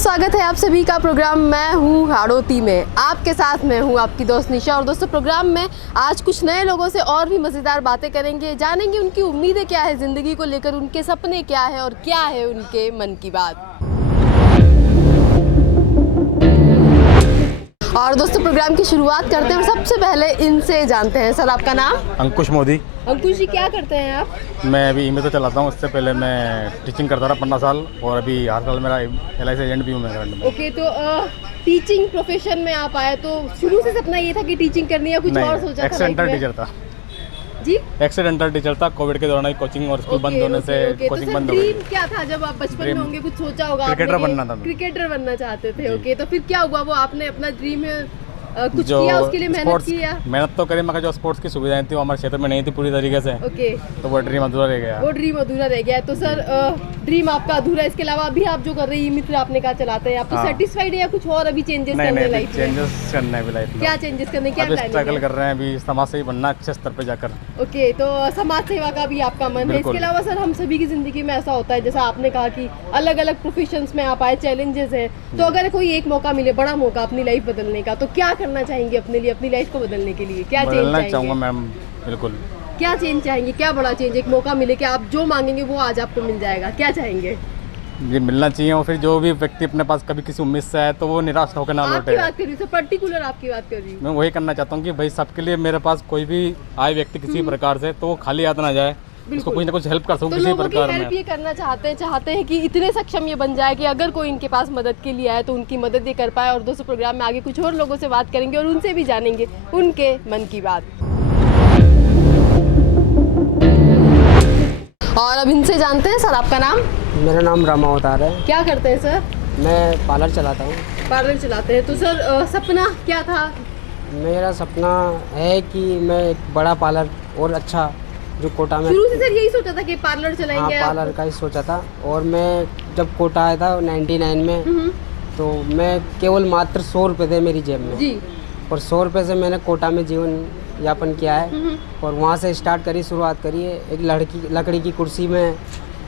बहुत स्वागत है आप सभी का प्रोग्राम मैं हूँ हाड़ौती में। आपके साथ मैं हूँ आपकी दोस्त निशा। और दोस्तों प्रोग्राम में आज कुछ नए लोगों से और भी मज़ेदार बातें करेंगे, जानेंगे उनकी उम्मीदें क्या है ज़िंदगी को लेकर, उनके सपने क्या है और क्या है उनके मन की बात। और दोस्तों प्रोग्राम की शुरुआत करते हैं और सबसे पहले इनसे जानते हैं। सर आपका नाम? अंकुश मोदी। अंकुश जी क्या करते हैं आप? मैं अभी ईमेल तो चलाता हूँ, उससे पहले मैं टीचिंग करता रहा 15 साल और अभी हर साल मेरा LIC एजेंट भी हूँ मैं करंट में। ओके, तो टीचिंग प्रोफेशन में आप आए तो शुरू से सपना ये था कि टीचिंग करनी है, कुछ और सोचा था? एक्सीडेंटल टीचर था जी, एक्सीडेंटल टीचर था। कोविड के दौरान कोचिंग और स्कूल बंद होने से कोचिंग बंद हो गई। ड्रीम क्या था जब आप बचपन में होंगे? कुछ सोचा होगा क्रिकेटर बनना था। क्रिकेटर बनना चाहते थे। ओके, तो फिर क्या हुआ? वो आपने अपना ड्रीम कुछ किया उसके लिए? मेहनत किया? मेहनत तो करी, मगर जो स्पोर्ट्स की सुविधाएं थी वो हमारे क्षेत्र में नहीं थी पूरी तरीके से। ओके, तो वो ड्रीम अधूरा रह गया। वो ड्रीम अधूरा रह गया। तो सर ड्रीम आपका अधूरा, इसके अलावा अभी आप जो कर रहे हैं मित्र आपने कहा चलाते हैं, आप तो सेटिस्फाइड है या कुछ और अभी चेंजेस करने लाइफ में? चेंजेस करना है लाइफ में। क्या चेंजेस करने, क्या प्लानिंग है? स्ट्रगल कर रहे हैं अभी, समाज सेवी बनना अच्छे स्तर पे जाकर। ओके, तो समाज सेवा का भी आपका मन है। इसके अलावा सर हम सभी की जिंदगी में ऐसा होता है, जैसा आपने कहा कि अलग अलग प्रोफेशंस में आप आए, चैलेंजेस हैं, तो अगर कोई एक मौका मिले, बड़ा मौका अपनी लाइफ बदलने का, तो क्या करना चाहेंगे अपने लिए, अपनी लाइफ को बदलने के लिए? क्या चेंज चाहूँगा मैम? बिल्कुल। क्या चेंज चाहेंगे? क्या बड़ा चेंज? एक मौका मिले कि आप जो मांगेंगे वो आज आपको मिल जाएगा, क्या चाहेंगे? ये मिलना चाहिए। और फिर जो भी व्यक्ति अपने पास कभी किसी उम्मीद से आए तो वो निराश होकर ना लौटे। आपकी बात कर रही हूँ, पर्टिकुलर आपकी बात कर रही हूँ। मैं वही करना चाहता हूँ कि भाई सबके लिए मेरे पास कोई भी आए व्यक्ति किसी प्रकार से तो वो खाली हाथ ना जाए, उसको कुछ ना कुछ हेल्प कर सकूं किसी प्रकार में। हेल्प ये करना चाहते हैं कि इतने सक्षम ये बन जाए कि अगर कोई इनके पास मदद के लिए आए तो उनकी मदद ये कर पाए। और दोस्तों प्रोग्राम में आगे कुछ और लोगों से बात करेंगे और उनसे भी जानेंगे उनके मन की बात। और अब इनसे जानते हैं। सर आपका नाम? मेरा नाम रामा अवतार है। क्या करते हैं सर? मैं पार्लर चलाता हूँ। पार्लर चलाते हैं। तो सर सपना क्या था? मेरा सपना है कि मैं एक बड़ा पार्लर और अच्छा जो कोटा में। शुरू से सर यही सोचा था कि पार्लर चलाएंगे? हाँ, पार्लर का ही सोचा था। और मैं जब कोटा आया था 99 में, तो मैं केवल मात्र 100 रुपये थे मेरी जेब में जी, और 100 रुपये से मैंने कोटा में जीवन यापन किया है। और वहाँ से शुरुआत करी है। एक लकड़ी की कुर्सी में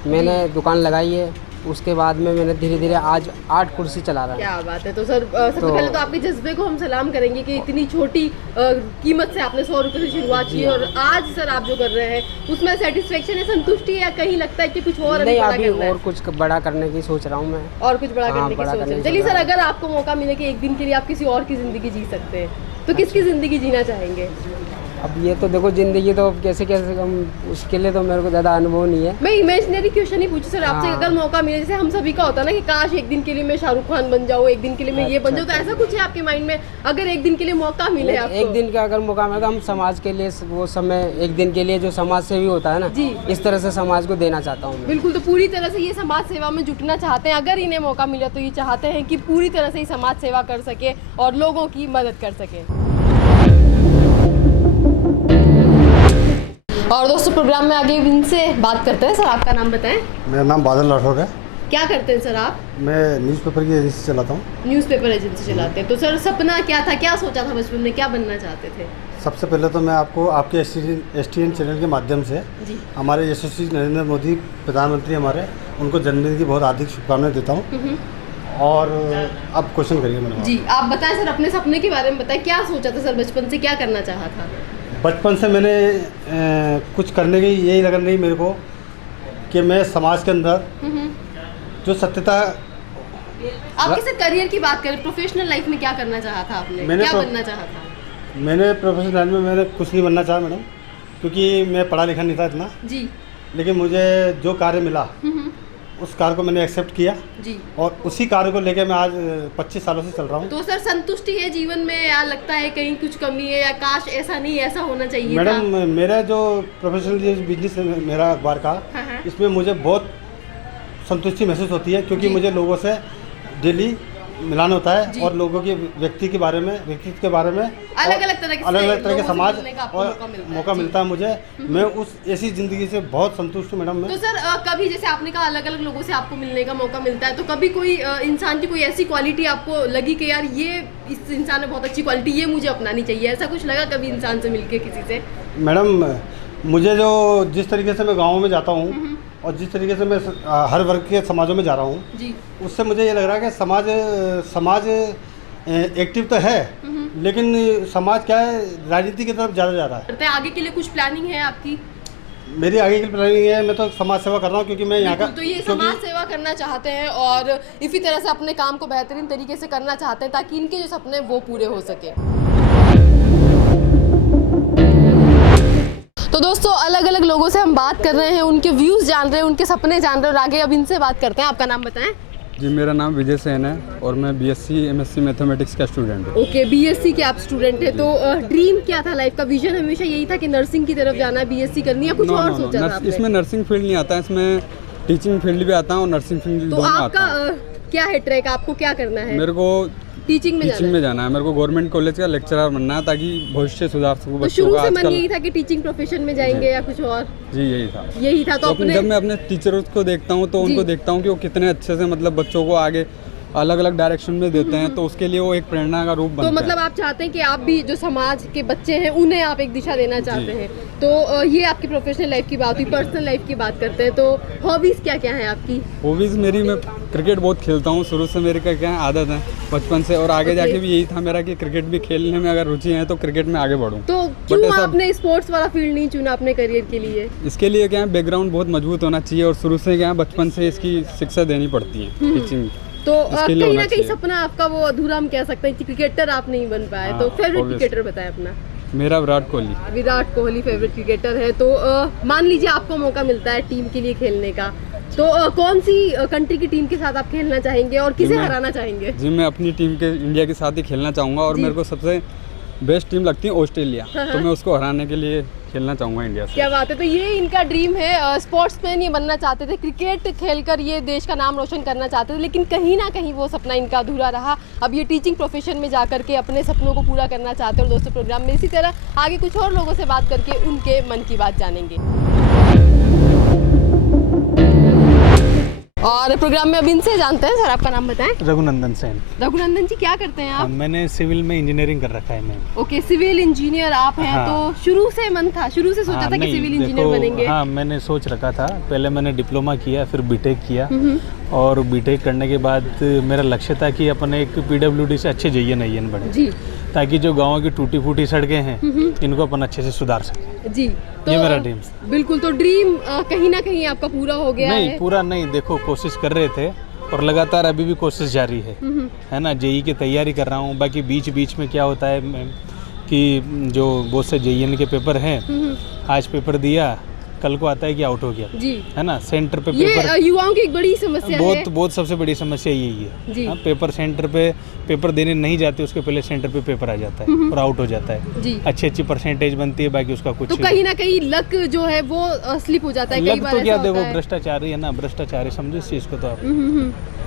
मैंने दुकान लगाई है। उसके बाद में मैंने धीरे धीरे आज 8 कुर्सी चला रहा है। क्या बात है। तो सर सबसे पहले तो आपके जज्बे को हम सलाम करेंगे कि इतनी छोटी कीमत से आपने 100 रुपये से शुरुआत की और आज सर आप जो कर रहे हैं उसमें सेटिस्फेक्शन है, संतुष्टि है, या कहीं लगता है कि कुछ और नहीं, अभी और कुछ बड़ा करने की सोच रहा हूँ मैं। और कुछ बड़ा करने की सोच रहे हैं। चलिए सर, अगर आपको मौका मिले कि एक दिन के लिए आप किसी और की जिंदगी जी सकते हैं तो किसकी जिंदगी जीना चाहेंगे? अब ये तो देखो, जिंदगी तो कैसे कैसे हम, उसके लिए तो मेरे को ज़्यादा अनुभव नहीं है। मैं इमेजिनरी क्वेश्चन ही पूछी सर आपसे। अगर मौका मिले, जैसे हम सभी का होता है ना कि काश एक दिन के लिए मैं शाहरुख खान बन जाऊँ, एक दिन के लिए मैं ये बन जाऊँ, तो ऐसा कुछ है आपके माइंड में? अगर एक दिन के लिए मौका मिले आपको, एक दिन का अगर मौका मिले तो हम समाज के लिए वो समय, एक दिन के लिए जो समाज सेवी होता है ना जी, इस तरह से समाज को देना चाहता हूँ। बिल्कुल, तो पूरी तरह से ये समाज सेवा में जुटना चाहते हैं। अगर इन्हें मौका मिला तो ये चाहते हैं कि पूरी तरह से ही समाज सेवा कर सके और लोगों की मदद कर सके। और दोस्तों प्रोग्राम में आगे इनसे बात करते हैं। सर आपका नाम बताएं? मेरा नाम बादल राठौर है। क्या करते हैं सर आप? मैं न्यूज़पेपर की एजेंसी चलाता हूँ। न्यूज़पेपर एजेंसी चलाते हैं। तो सर सपना क्या था, क्या सोचा था बचपन में, क्या बनना चाहते थे? सबसे पहले तो मैं आपको आपके STN चैनल के माध्यम से जी, हमारे यशस्वी नरेंद्र मोदी प्रधानमंत्री हमारे, उनको जन्मदिन की बहुत हार्दिक शुभकामनाएं देता हूँ। और अब क्वेश्चन करिए मेरे जी, आप बताएं सर, अपने सपने के बारे में बताएं। क्या सोचा था सर बचपन से, क्या करना चाहा था? बचपन से मैंने कुछ करने की यही लगन रही मेरे को कि मैं समाज के अंदर जो सत्यता। आपके सर करियर की बात करें, प्रोफेशनल लाइफ में क्या करना चाहा था आपने? क्या बनना चाहा था? मैंने प्रोफेशनल लाइन में मैंने कुछ नहीं बनना चाहा मैडम, क्योंकि मैं पढ़ा लिखा नहीं था इतना जी, लेकिन मुझे जो कार्य मिला उस कार्य को मैंने एक्सेप्ट किया जी, और उसी कार्य को लेकर मैं आज 25 सालों से चल रहा हूँ। तो सर संतुष्टि है जीवन में, या लगता है कहीं कुछ कमी है, या काश ऐसा नहीं ऐसा होना चाहिए था? मैडम, मेरा जो प्रोफेशनल बिजनेस है मेरा अखबार का, इसमें मुझे बहुत संतुष्टि महसूस होती है, क्योंकि मुझे लोगों से डेली मिलान होता है और लोगों के व्यक्तित्व के बारे में अलग अलग तरह के समाज और मौका मिलता है मुझे। मैं उस ऐसी ज़िंदगी से बहुत संतुष्ट हूँ मैडम। मैं तो सर कभी, जैसे आपने कहा अलग अलग लोगों से आपको मिलने का मौका मिलता है, तो कभी कोई इंसान की कोई ऐसी क्वालिटी आपको लगी कि यार ये इस इंसान में बहुत अच्छी क्वालिटी, ये मुझे अपनानी चाहिए, ऐसा कुछ लगा कभी इंसान से मिलके किसी से? मैडम, मुझे जो जिस तरीके से मैं गाँव में जाता हूँ और जिस तरीके से मैं हर वर्ग के समाजों में जा रहा हूँ जी, उससे मुझे ये लग रहा है कि समाज एक्टिव तो है, लेकिन समाज क्या है, राजनीति की तरफ ज़्यादा जा रहा है। करते हैं। आगे के लिए कुछ प्लानिंग है आपकी? मेरी आगे की प्लानिंग है, मैं तो समाज सेवा कर रहा हूँ क्योंकि मैं यहाँ का, तो ये समाज सेवा करना चाहते हैं और इसी तरह से अपने काम को बेहतरीन तरीके से करना चाहते हैं ताकि इनके जो सपने वो पूरे हो सके। तो दोस्तों अलग अलग लोगों से हम बात कर रहे हैं, उनके व्यूज़ जान रहे हैं, उनके सपने जान रहे हैं और आगे अब इनसे बात करते हैं। आपका नाम बताएं। जी, मेरा नाम विजय सेन है और मैं बीएससी एमएससी मैथमेटिक्स का स्टूडेंट हूँ। ओके, बीएससी के आप स्टूडेंट हैं। तो ड्रीम क्या था लाइफ का? विजन हमेशा यही था कि नर्सिंग की तरफ जाना है, बीएससी करनी है, कुछ और सोचा था आपने? इसमें नर्सिंग फील्ड नहीं आता है, इसमें टीचिंग फील्ड भी आता है और नर्सिंग फील्ड तो दोनों आपका आता है। क्या है ट्रैक? आपको क्या करना है? मेरे को टीचिंग में जाना है। मेरे को गवर्नमेंट कॉलेज का लेक्चरर बनना है ताकि भविष्य सुधार सकूं तो बच्चों शुरू का। से मन आजकल यही था कि टीचिंग प्रोफेशन में जाएंगे या कुछ और? जी यही था। यही था। तो अपने जब मैं अपने टीचर्स को देखता हूँ तो उनको देखता हूँ कि वो कितने अच्छे से मतलब बच्चों को आगे अलग अलग डायरेक्शन में देते हैं, तो उसके लिए वो एक प्रेरणा का रूप बनता तो है। मतलब आप चाहते हैं कि आप भी जो समाज के बच्चे हैं उन्हें आप एक दिशा देना चाहते हैं। तो ये आपकी प्रोफेशनल लाइफ की बात हुई। पर्सनल लाइफ की बात करते हैं तो हॉबीज क्या क्या है आपकी? हॉबीज मेरी, मैं क्रिकेट बहुत खेलता हूँ, शुरू से मेरी क्या है आदत है बचपन से, और आगे जाके भी यही था मेरा कि क्रिकेट भी खेलने में अगर रुचि है तो क्रिकेट में आगे बढ़ूँ। तो क्यों आपने स्पोर्ट्स वाला फील्ड नहीं चुना अपने करियर के लिए? इसके लिए क्या है, बैकग्राउंड बहुत मजबूत होना चाहिए और शुरू से क्या है बचपन से इसकी शिक्षा देनी पड़ती है टीचिंग। तो कहीं ना कहीं सपना आपका वो अधूरा हम कह सकते हैं कि क्रिकेटर आप नहीं बन पाए। तो फेवरेट क्रिकेटर बताएं अपना। मेरा विराट कोहली। विराट कोहली फेवरेट क्रिकेटर है। तो मान लीजिए आपको मौका मिलता है टीम के लिए खेलने का, तो कौन सी कंट्री की टीम के साथ आप खेलना चाहेंगे और किसे हराना चाहेंगे? जी, मैं अपनी टीम के इंडिया के साथ ही खेलना चाहूँगा और मेरे को सबसे बेस्ट टीम लगती है ऑस्ट्रेलिया, तो मैं उसको हराने के लिए खेलना चाहूँगा इंडिया से। क्या बात है। तो ये इनका ड्रीम है। स्पोर्ट्समैन ये बनना चाहते थे, क्रिकेट खेलकर ये देश का नाम रोशन करना चाहते थे, लेकिन कहीं ना कहीं वो सपना इनका अधूरा रहा। अब ये टीचिंग प्रोफेशन में जाकर के अपने सपनों को पूरा करना चाहते हैं। और दोस्तों प्रोग्राम में इसी तरह आगे कुछ और लोगों से बात करके उनके मन की बात जानेंगे। और प्रोग्राम में अब इनसे जानते हैं। सर आपका नाम बताएं। रघुनंदन सेन। रघुनंदन जी क्या करते हैं आप? मैंने सिविल में इंजीनियरिंग कर रखा है। मैं ओके, सिविल इंजीनियर आप हैं। हाँ। तो शुरू से मन था, शुरू से सोचा था कि सिविल इंजीनियर बनेंगे? हाँ, मैंने सोच रखा था। पहले मैंने डिप्लोमा किया, फिर बीटेक किया और बीटेक करने के बाद मेरा लक्ष्य था कि अपन एक पीडब्ल्यूडी से अच्छे JN बने जी, ताकि जो गाँव की टूटी फूटी सड़कें हैं इनको अपन अच्छे से सुधार सकें। जी। ये मेरा ड्रीम। बिल्कुल। तो ड्रीम कहीं ना कहीं आपका पूरा हो गया नहीं, है? पूरा नहीं, देखो कोशिश कर रहे थे और लगातार अभी भी कोशिश जारी है ना। JEE की तैयारी कर रहा हूँ। बाकी बीच बीच में क्या होता है कि जो बहुत से JEN के पेपर हैं, आज पेपर दिया, कल को आता है कि आउट हो गया जी, है ना। सेंटर पे ये पेपर युवाओं की एक बड़ी समस्या है। बहुत सबसे बड़ी समस्या यही जी। है। हाँ, पेपर सेंटर पे पेपर देने नहीं जाते, उसके पहले सेंटर पे पेपर आ जाता है और आउट हो जाता है। जी। अच्छी परसेंटेज बनती है, बाकी उसका कुछ तो कहीं ना कहीं लक जो है वो स्लिप हो जाता है। कई लग बार तो क्या, ऐसा होता देखो है। भ्रष्टाचारी है ना, भ्रष्टाचारी समझो इस चीज को तो आप,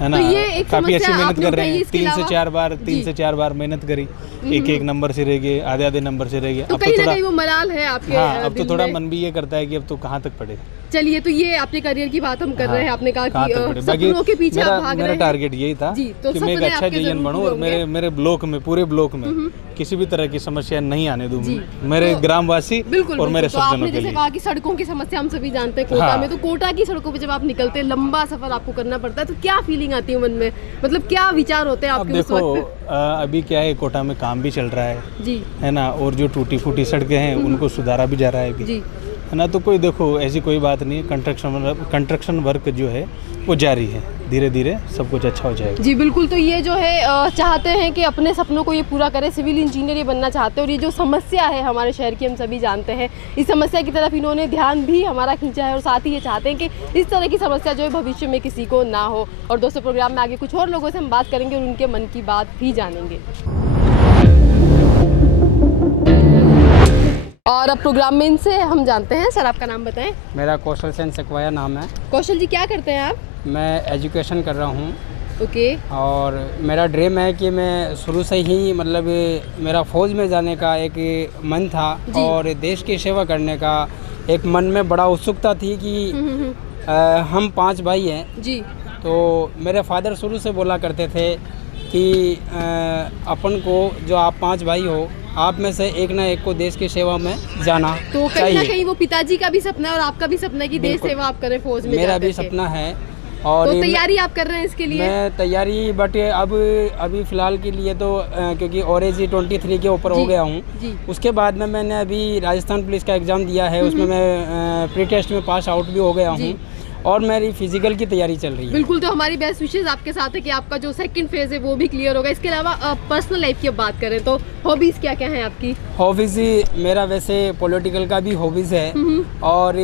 है ना। तो ये एक काफी अच्छी समस्या मेहनत आपने कर रहे उठाई, हैं। इसके 3 से अलावा? 4 बार जी। 3 से 4 बार मेहनत करी, एक नंबर से रह गए, आधे नंबर से रह गए। तो अब कहीं तो ना थोड़ा, कहीं वो मलाल है आपके हाँ, अब तो दिल थोड़ा में। मन भी ये करता है कि अब तो कहाँ तक पढ़े। चलिए, तो ये आपके करियर की बात हम कर रहे हैं। आपने कहा कहाँ कि तक पढ़े। बाकी सपनों के पीछे आप भाग रहे मेरा हैं। टारगेट यही था जी, तो कि मैं एक सपने अच्छा आपके JN जरूर बनूं पूरे और होंगे। मेरे ब्लॉक में, पूरे ब्लॉक में किसी भी तरह की समस्या नहीं आने दूं जी। मेरे तो ग्रामवासी बिल्कुल, और मेरे तो सब आपने जनों के जैसे लिए। कहा कि सड़कों की समस्या हम सभी जानते हैं कोटा हाँ। में। तो कोटा की सड़कों पे जब आप निकलते हैं, लंबा सफर आपको करना पड़ता है, तो क्या फीलिंग आती है मन में? मतलब क्या विचार होते हैं अब आपके उस देखो वक्त? अभी क्या है, कोटा में काम भी चल रहा है जी, है ना, और जो टूटी फूटी सड़कें हैं उनको सुधारा भी जा रहा है अभी, जी। है ना। तो कोई देखो ऐसी कोई बात नहीं है। कंस्ट्रक्शन वर्क जो है वो जारी है, धीरे धीरे सब कुछ अच्छा हो जाएगा। जी बिल्कुल। तो ये जो है चाहते हैं कि अपने सपनों को ये पूरा करें, सिविल इंजीनियर ये बनना चाहते हैं। और ये जो समस्या है हमारे शहर की, हम सभी जानते हैं, इस समस्या की तरफ इन्होंने ध्यान भी हमारा खींचा है और साथ ही ये चाहते हैं कि इस तरह की समस्या जो है भविष्य में किसी को ना हो। और दोस्तों प्रोग्राम में आगे कुछ और लोगों से हम बात करेंगे और उनके मन की बात भी जानेंगे। और अब प्रोग्राम में इनसे हम जानते हैं। सर आपका नाम बताएं। मेरा कौशल सेन सकवाया नाम है। कौशल जी क्या करते हैं आप? मैं एजुकेशन कर रहा हूँ ओके। और मेरा ड्रीम है कि मैं शुरू से ही मतलब मेरा फ़ौज में जाने का एक मन था और देश की सेवा करने का एक मन में बड़ा उत्सुकता थी कि हम 5 भाई हैं। जी। तो मेरे फादर शुरू से बोला करते थे कि अपन को जो आप 5 भाई हो, आप में से एक ना एक को देश की सेवा में जाना तो कहीं ना कहीं वो पिताजी का भी सपना है और आपका भी सपना है कि देश बिल्कुल। सेवा आप करें फौज में मेरा जाकर भी के। सपना है। और तो ये तैयारी आप कर रहे हैं इसके लिए? मैं तैयारी बट अब अभी फ़िलहाल के लिए तो क्योंकि ORAG 23 के ऊपर हो जी, गया हूँ। जी। उसके बाद में मैंने अभी राजस्थान पुलिस का एग्ज़ाम दिया है, उसमें मैं प्री टेस्ट में पास आउट भी हो गया हूँ और मेरी फिजिकल की तैयारी चल रही है। बिल्कुल, तो हमारी बेस्ट विशेष आपके साथ है कि आपका जो सेकंड फेज है वो भी क्लियर होगा। इसके अलावा पर्सनल लाइफ की अब बात करें तो हॉबीज क्या क्या हैं आपकी? हॉबीज़ मेरा वैसे पॉलिटिकल का भी हॉबीज़ है और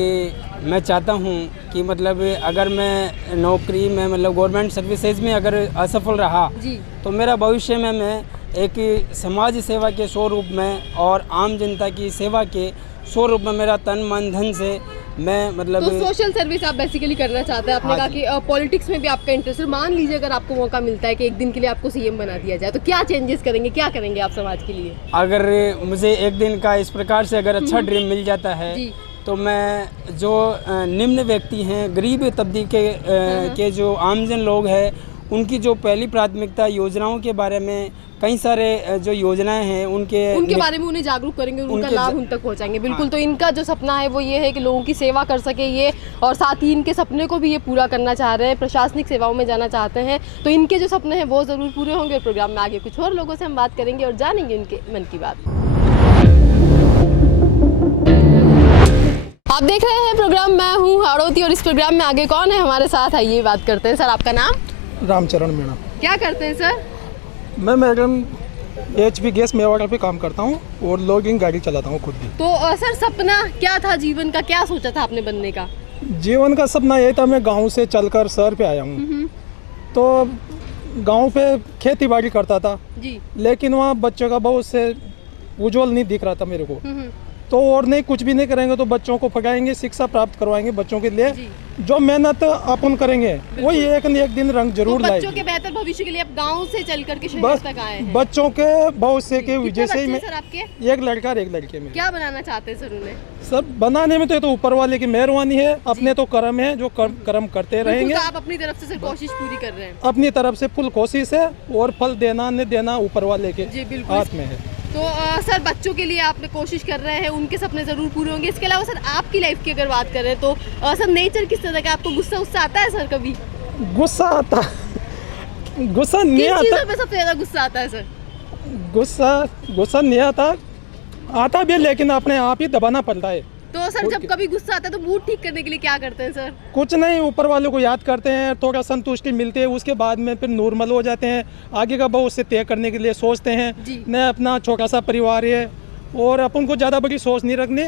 मैं चाहता हूँ कि मतलब अगर मैं नौकरी में मतलब गवर्नमेंट सर्विसेज में अगर असफल रहा जी। तो मेरा भविष्य में मैं एक समाज सेवा के स्वरूप में और आम जनता की सेवा के स्वरूप में मेरा तन मन धन से मैं मतलब तो सोशल सर्विस आप बेसिकली करना चाहते हैं। आपने हाँ कहा जी। कि पॉलिटिक्स में भी आपका इंटरेस्ट है। मान लीजिए अगर आपको मौका मिलता है कि एक दिन के लिए आपको सीएम बना दिया जाए तो क्या चेंजेस करेंगे, क्या करेंगे आप समाज के लिए? अगर मुझे एक दिन का इस प्रकार से अगर अच्छा ड्रीम मिल जाता है जी। तो मैं जो निम्न व्यक्ति हैं, गरीब तबके के जो आमजन लोग हैं, उनकी जो पहली प्राथमिकता योजनाओं के बारे में कई सारे जो योजनाएं हैं उनके बारे में उन्हें जागरूक करेंगे और उनका लाभ उन तक पहुंचाएंगे। बिल्कुल, तो इनका जो सपना है वो ये है कि लोगों की सेवा कर सके ये, और साथ ही इनके सपने को भी ये पूरा करना चाह रहे हैं, प्रशासनिक सेवाओं में जाना चाहते हैं। तो इनके जो सपने हैं वो ज़रूर पूरे होंगे। प्रोग्राम में आगे कुछ और लोगों से हम बात करेंगे और जानेंगे उनके मन की बात। आप देख रहे हैं प्रोग्राम, मैं हूँ हाड़ौती और इस प्रोग्राम में आगे कौन है हमारे साथ, आइए बात करते हैं। सर आपका नाम? रामचरण मीणा। क्या करते हैं सर? मैं मैडम HP गैस मेवाड़ पे काम करता हूँ और लोडिंग गाड़ी चलाता हूँ खुद भी। तो सर सपना क्या था जीवन का, क्या सोचा था आपने बनने का? जीवन का सपना यही था, मैं गांव से चलकर शहर पे आया हूँ तो गांव पे खेती बाड़ी करता था जी। लेकिन वहाँ बच्चों का बहुत से उज्जवल नहीं दिख रहा था मेरे को। तो और नहीं कुछ भी नहीं करेंगे तो बच्चों को पढ़ाएंगे, शिक्षा प्राप्त करवाएंगे बच्चों के लिए, जो मेहनत अपन करेंगे वही एक न एक दिन रंग जरूर तो लाएगी। बच्चों के बेहतर भविष्य के लिए आप गांव से चल करके शहर बस तक आए हैं। बच्चों के बहुत से के कितने वजह से ही बच्चे मैं सर आपके? एक लड़का और एक लड़के में। क्या बनाना चाहते हैं सर उन्हें? सब बनाने में तो ये तो ऊपर वाले की मेहरबानी है, अपने तो कर्म है जो कर्म करते बिल्कुल, रहेंगे। तो आप अपनी तरफ से सर कोशिश पूरी कर रहे हैं। अपनी तरफ से फुल कोशिश है और फल देना न देना ऊपर वाले के जी बिल्कुल। हाथ में है। तो सर बच्चों के लिए आपने कोशिश कर रहे हैं, उनके सपने जरूर पूरे होंगे। इसके अलावा सर आपकी लाइफ की अगर बात करें तो सर नेचर किस तरह का, आपको गुस्सा आता है सर कभी? गुस्सा आता गुस्सा नहीं किन चीजों आता पे सबसे ज्यादा गुस्सा आता है सर? गुस्सा नहीं आता भी, लेकिन अपने आप ही दबाना पड़ता है। तो सर जब कभी गुस्सा आता है तो मूड ठीक करने के लिए क्या करते हैं सर? कुछ नहीं, ऊपर वाले को याद करते हैं, थोड़ा संतुष्टि मिलती है, उसके बाद में फिर नॉर्मल हो जाते हैं, आगे का बहुत से तय करने के लिए सोचते हैं। जी। न अपना छोटा सा परिवार है और अपन को ज़्यादा बड़ी सोच नहीं रखनी,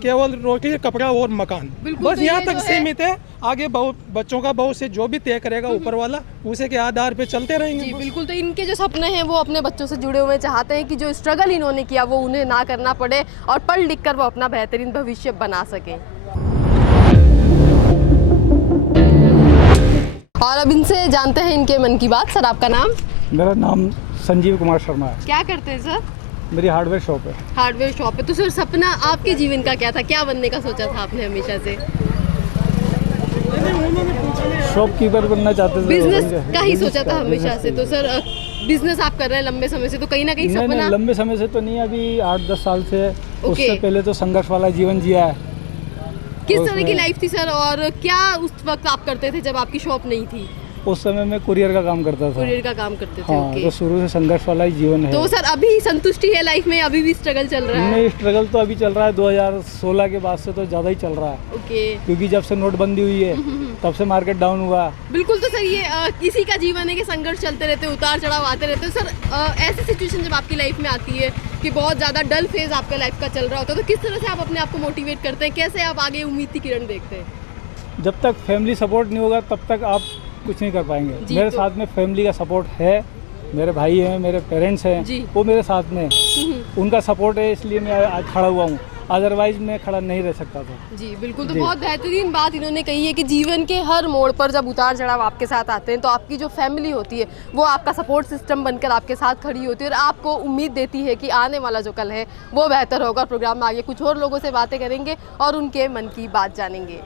केवल रोटी कपड़ा और मकान, बिल्कुल, बस तो यहाँ ये तक जो है- सीमित है। आगे बहुत बच्चों का बहुत से जो भी तय करेगा ऊपर वाला, उसी के आधार पे चलते रहेंगे। जी बिल्कुल, तो इनके जो सपने हैं वो अपने बच्चों से जुड़े हुए, चाहते हैं कि जो स्ट्रगल इन्होंने किया वो उन्हें ना करना पड़े और पढ़ लिख कर वो अपना बेहतरीन भविष्य बना सकें। और अब इनसे जानते हैं इनके मन की बात। सर आपका नाम? मेरा नाम संजीव कुमार शर्मा है। क्या करते हैं सर? मेरी हार्डवेयर शॉप है। हार्डवेयर शॉप है। तो सर सपना आपके जीवन का क्या था, क्या बनने का सोचा था आपने हमेशा से? शॉपकीपर बनना चाहते थे। बिजनेस का ही सोचा था हमेशा से। तो सर बिजनेस आप कर रहे हैं लंबे समय से, तो कहीं ना कहीं नहीं, सपना? लंबे समय से तो नहीं, अभी 8-10 साल से। ओके। उससे पहले तो संघर्ष वाला जीवन जिया है। किस तरह की लाइफ थी सर, और क्या उस वक्त आप करते थे जब आपकी शॉप नहीं थी? उस समय मैं कुरियर का काम करता था। कुरियर का काम करते थे। हाँ, ओके। तो शुरू से संघर्ष वाला ही जीवन है। तो सर अभी संतुष्टि है लाइफ में, अभी भी स्ट्रगल चल रहा है? नहीं, स्ट्रगल तो अभी चल रहा है। 2016 के बाद से तो ज़्यादा ही चल रहा है, ओके। क्योंकि जब से नोटबंदी हुई है तब से मार्केट डाउन हुआ। बिल्कुल, तो सर ये किसी का जीवन है कि संघर्ष चलते रहते, उतार चढ़ाव आते रहते हैं। सर ऐसी सिचुएशन जब आपकी लाइफ में आती है कि बहुत ज़्यादा डल फेज आपका लाइफ का चल रहा होता है, तो किस तरह से आप अपने आप को मोटिवेट करते हैं, कैसे आप आगे उम्मीद की किरण देखते हैं? जब तक फैमिली सपोर्ट नहीं होगा तब तक आप कुछ नहीं कर पाएंगे। जी, मेरे तो- साथ में फैमिली का सपोर्ट है, मेरे भाई हैं, मेरे पेरेंट्स हैं, जी। वो मेरे साथ में हैं। उनका सपोर्ट है, इसलिए मैं आज खड़ा हुआ हूँ, अदरवाइज मैं खड़ा नहीं रह सकता था। जी बिल्कुल, तो जी। बहुत बेहतरीन बात इन्होंने कही है कि जीवन के हर मोड़ पर जब उतार चढ़ाव आपके साथ आते हैं तो आपकी जो फैमिली होती है वो आपका सपोर्ट सिस्टम बनकर आपके साथ खड़ी होती है और आपको उम्मीद देती है कि आने वाला जो कल है वो बेहतर होगा। प्रोग्राम में आगे कुछ और लोगों से बातें करेंगे और उनके मन की बात जानेंगे।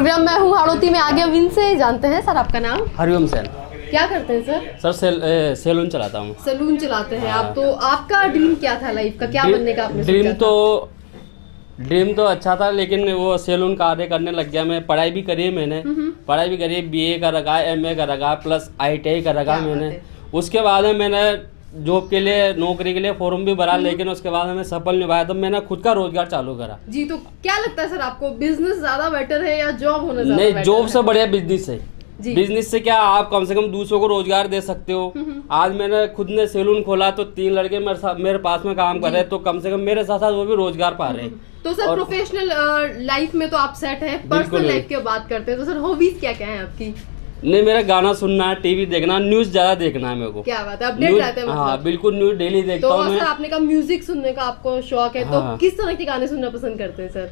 प्रोग्राम मैं हूँ हाड़ौती में आगे अब इनसे जानते हैं। सर आपका नाम? हरिओम सेन। क्या करते हैं सर? सैलून चलाता हूँ। सैलून चलाते हैं आप। तो आपका ड्रीम क्या था लाइफ का, क्या बनने का आपने ड्रीम सोचा था? ड्रीम तो अच्छा था, लेकिन वो सैलून कार्य करने लग गया। मैं पढ़ाई भी करी है, मैंने पढ़ाई भी करी है, BA का रखा है, MA का रखा है, प्लस ITI का रखा मैंने। उसके बाद में मैंने जॉब के लिए, नौकरी के लिए फॉर्म भी भरा, लेकिन उसके बाद हमें सफल नहीं पाया, तो मैंने खुद का रोजगार चालू करा। जी, तो क्या लगता है सर आपको, बिजनेस ज्यादा बेटर है या जॉब होना ज्यादा नहीं, बेटर जॉब है? से बढ़िया बिजनेस है। जी। बिजनेस से क्या, आप कम से कम दूसरों को रोजगार दे सकते हो। आज मैंने खुद ने सैलून खोला तो 3 लड़के मेरे पास में काम कर रहे हैं, तो कम से कम मेरे साथ साथ वो भी रोजगार पा रहे हैं। तो सर प्रोफेशनल लाइफ में तो आप सेट है, पर्सनल लाइफ की बात करते हैं तो सर हॉबीज क्या क्या है आपकी? नहीं, मेरा गाना सुनना है, टीवी देखना, न्यूज ज्यादा देखना है मेरे को। क्या बात है, अपडेट रहते हैं मतलब? हाँ बिल्कुल, न्यूज डेली देखता तो हूँ मैं। सर आपने कहा म्यूजिक सुनने का आपको शौक है, तो हाँ। किस तरह के गाने सुनना पसंद करते हैं सर?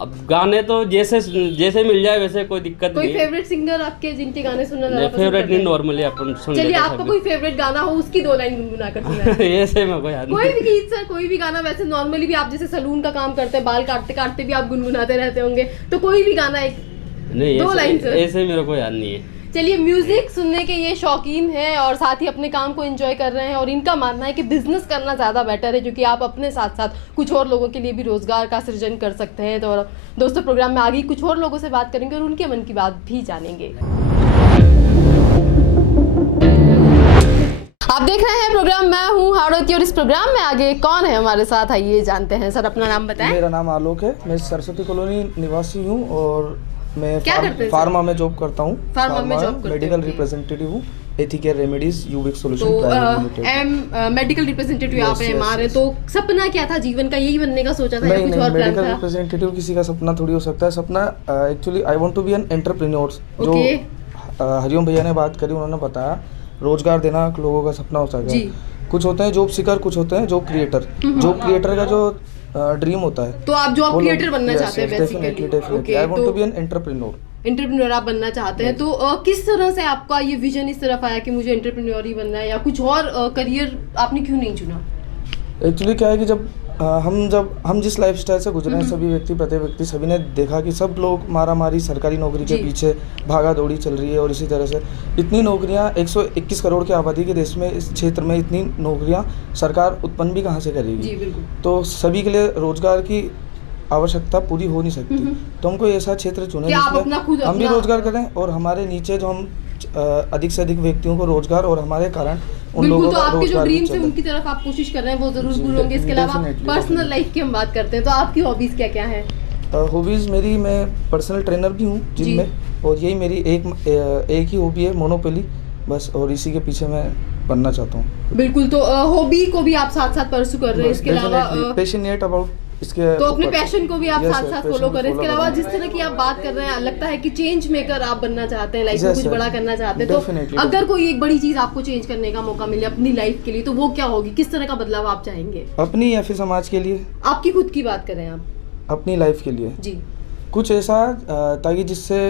अब गाने तो जैसे मिल जाए वैसे, कोई दिक्कत कोई नहीं। फेवरेट सिंगर आपके जिनके गाने सुनना ज्यादा पसंद फेवरेट करते नहीं, हैं? नॉर्मली अपन सुन लेते चलिए हैं आपका कोई फेवरेट गाना हो, उसकी 2 लाइन गुनगुना कर सुनाइए। सभी। ऐसे में कोई याद कोई नहीं। भी गीत सर, कोई भी गाना। वैसे नॉर्मली भी आप जैसे सलून का काम करते हैं, बाल काटते काटते भी आप गुनगुनाते रहते होंगे, तो कोई भी गाना एक नहीं, 2 लाइन सर। ऐसे मेरे को याद नहीं है। चलिए, म्यूजिक सुनने के ये शौकीन हैं और साथ ही अपने काम को एंजॉय कर रहे हैं, और इनका मानना है कि बिजनेस करना ज़्यादा बेटर है, क्योंकि आप अपने साथ साथ कुछ और लोगों के लिए भी रोजगार का सृजन कर सकते हैं। तो दोस्तों, प्रोग्राम में आगे कुछ और लोगों से बात करेंगे और उनके मन की बात भी जानेंगे। आप देख रहे हैं प्रोग्राम मैं हूँ हाड़ौती, और इस प्रोग्राम में आगे कौन है हमारे साथ, आइए जानते हैं। सर अपना नाम बताएं। मेरा नाम आलोक है, मैं सरस्वती कॉलोनी निवासी हूँ और मैं क्या करते हैं फार्मा में जॉब करता हूँ। फार्मा में जॉब करते हैं, मेडिकल ओके। रिप्रेजेंटेटिव हूँ, एथिकेयर रेमेडीज यूबिक सोल्यूशन तो प्राइवेट लिमिटेड। मेडिकल रिप्रेजेंटेटिव यहाँ पे Yes, MR है। yes, तो सपना क्या था जीवन का, यही बनने का सोचा था या नहीं कुछ नहीं, और प्लान मेडिकल था? रिप्रेजेंटेटिव किसी का सपना थोड़ी हो सकता है। सपना actually I want to be an entrepreneur. जो ओके। हरिओम भैया ने बात करी, उन्होंने बताया रोजगार देना लोगों का सपना हो सकता जी। है। कुछ होते हैं जॉब सीकर, कुछ होते हैं जॉब क्रिएटर। जॉब क्रिएटर का जो ड्रीम होता है, तो आप जॉब क्रिएटर बनना चाहते हैं definitely basically? Definitely I want to be an entrepreneur. Entrepreneur आप बनना चाहते हैं। तो किस तरह से आपका ये विजन इस तरफ आया कि मुझे एंटरप्रेन्योर ही बनना है, या कुछ और करियर आपने क्यों नहीं चुना? एक्चुअली क्या है कि जब हम जिस लाइफस्टाइल से गुजरे हैं, सभी व्यक्ति प्रत्येक व्यक्ति सभी ने देखा कि सब लोग मारामारी सरकारी नौकरी के जी। पीछे भागा दौड़ी चल रही है, और इसी तरह से इतनी नौकरियां 121 करोड़ की आबादी के देश में, इस क्षेत्र में इतनी नौकरियां सरकार उत्पन्न भी कहाँ से जी करेगी? बिल्कुल। तो सभी के लिए रोजगार की आवश्यकता पूरी हो नहीं सकती, तो हमको ऐसा क्षेत्र चुने कि आप जिसमें अपना खुद हम भी अपना- रोजगार करें, और हमारे नीचे जो हम अधिक से अधिक व्यक्तियों को रोजगार, और हमारे कारण उन बिल्कुल। लोगों तो का आपके जो रोजगार भी ड्रीम्स है चले। उनकी तरफ आप कोशिश कर रहे हैं, वो जरूर जी, पूरे होंगे। इसके अलावा definitely, पर्सनल definitely। लाइफ की हम बात करते हैं, तो आपकी हॉबीज क्या क्या है? हॉबीज़ मेरी, मैं पर्सनल ट्रेनर भी हूँ जी। जिम में, और यही मेरी एक ही हॉबी है, मोनोपोली बस, और इसी के पीछे मैं बनना चाहता हूँ। बिल्कुल। तो हॉबी को भी आप साथ साथ परसू कर रहे हैं, इसके अलावा पैशनेट अबाउट इसके तो अपने ऊपर। पैशन को भी आप Yes, साथ yes, साथ passion फॉलो को करें। इसके follow अलावा करें। जिस तरह की आप बात कर रहे हैं, लगता है कि चेंज मेकर आप बनना चाहते हैं, लाइफ में Yes, कुछ sir. बड़ा करना चाहते हैं। तो Definitely, अगर definitely। कोई एक बड़ी चीज आपको चेंज करने का मौका मिले अपनी लाइफ के लिए, तो वो क्या होगी? किस तरह का बदलाव आप चाहेंगे? अपनी या फिर समाज के लिए? आपकी खुद की बात करें आप। अपनी लाइफ के लिए जी। कुछ ऐसा ताकि जिससे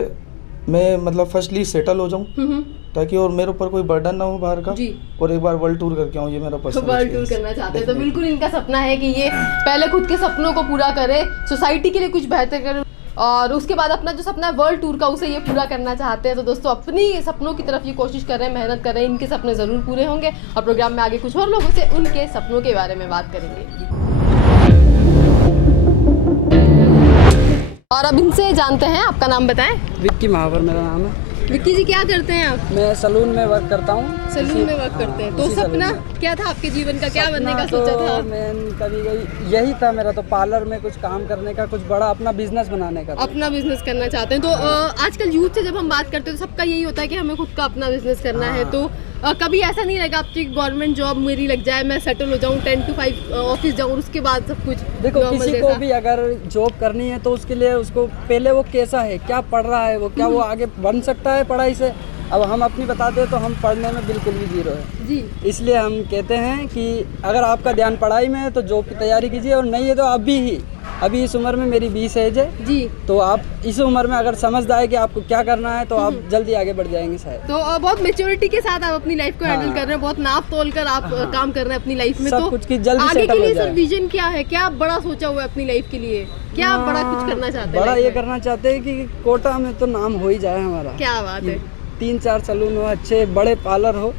मैं मतलब फर्स्टली सेटल हो जाऊँ, ताकि और मेरे ऊपर कोई बर्डन ना हो बाहर का, जी। और एक बार वर्ल्ड टूर करके आऊँ, ये मेरा पर्सनल वर्ल्ड टूर करना चाहते हैं। तो बिल्कुल इनका सपना है कि ये पहले खुद के सपनों को पूरा करे, सोसाइटी के लिए कुछ बेहतर करे, और उसके बाद अपना जो सपना है वर्ल्ड टूर का, उसे ये पूरा करना चाहते हैं। तो दोस्तों, अपनी सपनों की तरफ ये कोशिश कर रहे हैं, मेहनत कर रहे हैं, इनके सपने ज़रूर पूरे होंगे। और प्रोग्राम में आगे कुछ और लोगों से उनके सपनों के बारे में बात करेंगे, और अब इनसे जानते हैं। आपका नाम बताएं। विक्की महावर मेरा नाम है। विक्की जी, क्या करते हैं आप? मैं सलून में वर्क करता हूँ। सलून में वर्क करते हैं। तो सपना क्या था आपके जीवन का, क्या बनने का सोचा था? मैं कभी यही था मेरा, तो पार्लर में कुछ काम करने का, कुछ बड़ा अपना बिजनेस बनाने का। अपना बिजनेस करना चाहते हैं। तो आजकल यूथ से जब हम बात करते हैं तो सबका यही होता है कि हमें खुद का अपना बिजनेस करना है। तो कभी ऐसा नहीं लगा आपकी गवर्नमेंट जॉब मेरी लग जाए, मैं सेटल हो जाऊँ, 10 to 5 ऑफिस जाऊँ, उसके बाद सब कुछ देखो, normal किसी जैसा? को भी अगर जॉब करनी है तो उसके लिए उसको पहले वो कैसा है, क्या पढ़ रहा है, वो क्या वो आगे बन सकता है पढ़ाई से। अब हम अपनी बताते हैं तो हम पढ़ने में बिल्कुल भी जीरो है जी। इसलिए हम कहते हैं कि अगर आपका ध्यान पढ़ाई में है तो जॉब की तैयारी कीजिए, और नहीं है तो अभी ही अभी इस उम्र में मेरी 20 एज है जी। तो आप इस उम्र में अगर समझदार है कि आपको क्या करना है तो आप जल्दी आगे बढ़ जाएंगे शायद। तो बहुत मेच्योरिटी के साथ आप अपनी लाइफ को हैंडल कर रहे हैं, बहुत नाप तोल कर आप काम कर रहे हैं अपनी लाइफ में। सब तो कुछ की जल्दी आगे सेटल के हो लिए जाए। सर विजन क्या है, क्या आप बड़ा सोचा हुआ है अपनी लाइफ के लिए, क्या आप बड़ा कुछ करना चाहते हैं? बड़ा life ये में? करना चाहते हैं कि कोटा में तो नाम हो ही जाए हमारा। क्या बात है। 3-4 सैलून हो, अच्छे बड़े पार्लर हो,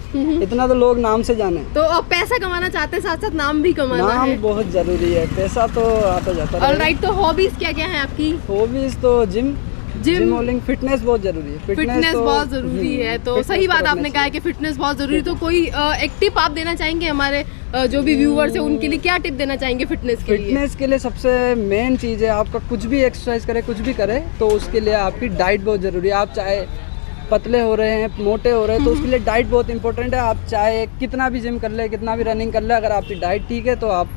इतना तो लोग नाम से जाने। तो आप पैसा कमाना चाहते हैं, साथ साथ नाम भी कमाना नाम है। बहुत जरूरी है, पैसा तो आता जाता है। ऑलराइट, तो हॉबीज क्या क्या है आपकी? हॉबीज तो जिम बॉलिंग, फिटनेस बहुत जरूरी है। फिटनेस तो बहुत जरूरी है। तो fitness सही तो बात रखना आपने कहा है कि फिटनेस बहुत जरूरी है। तो कोई एक टिप आप देना चाहेंगे हमारे जो भी व्यूअर्स है उनके लिए, क्या टिप देना चाहेंगे फिटनेस के लिए? फिटनेस के लिए सबसे मेन चीज़ है आपका कुछ भी एक्सरसाइज करे, कुछ भी करे तो उसके लिए आपकी डाइट बहुत ज़रूरी है। आप चाहे पतले हो रहे हैं, मोटे हो रहे हैं, तो उसके लिए डाइट बहुत इंपॉर्टेंट है। आप चाहे कितना भी जिम कर ले, कितना भी रनिंग कर ले, अगर आपकी डाइट ठीक है तो आप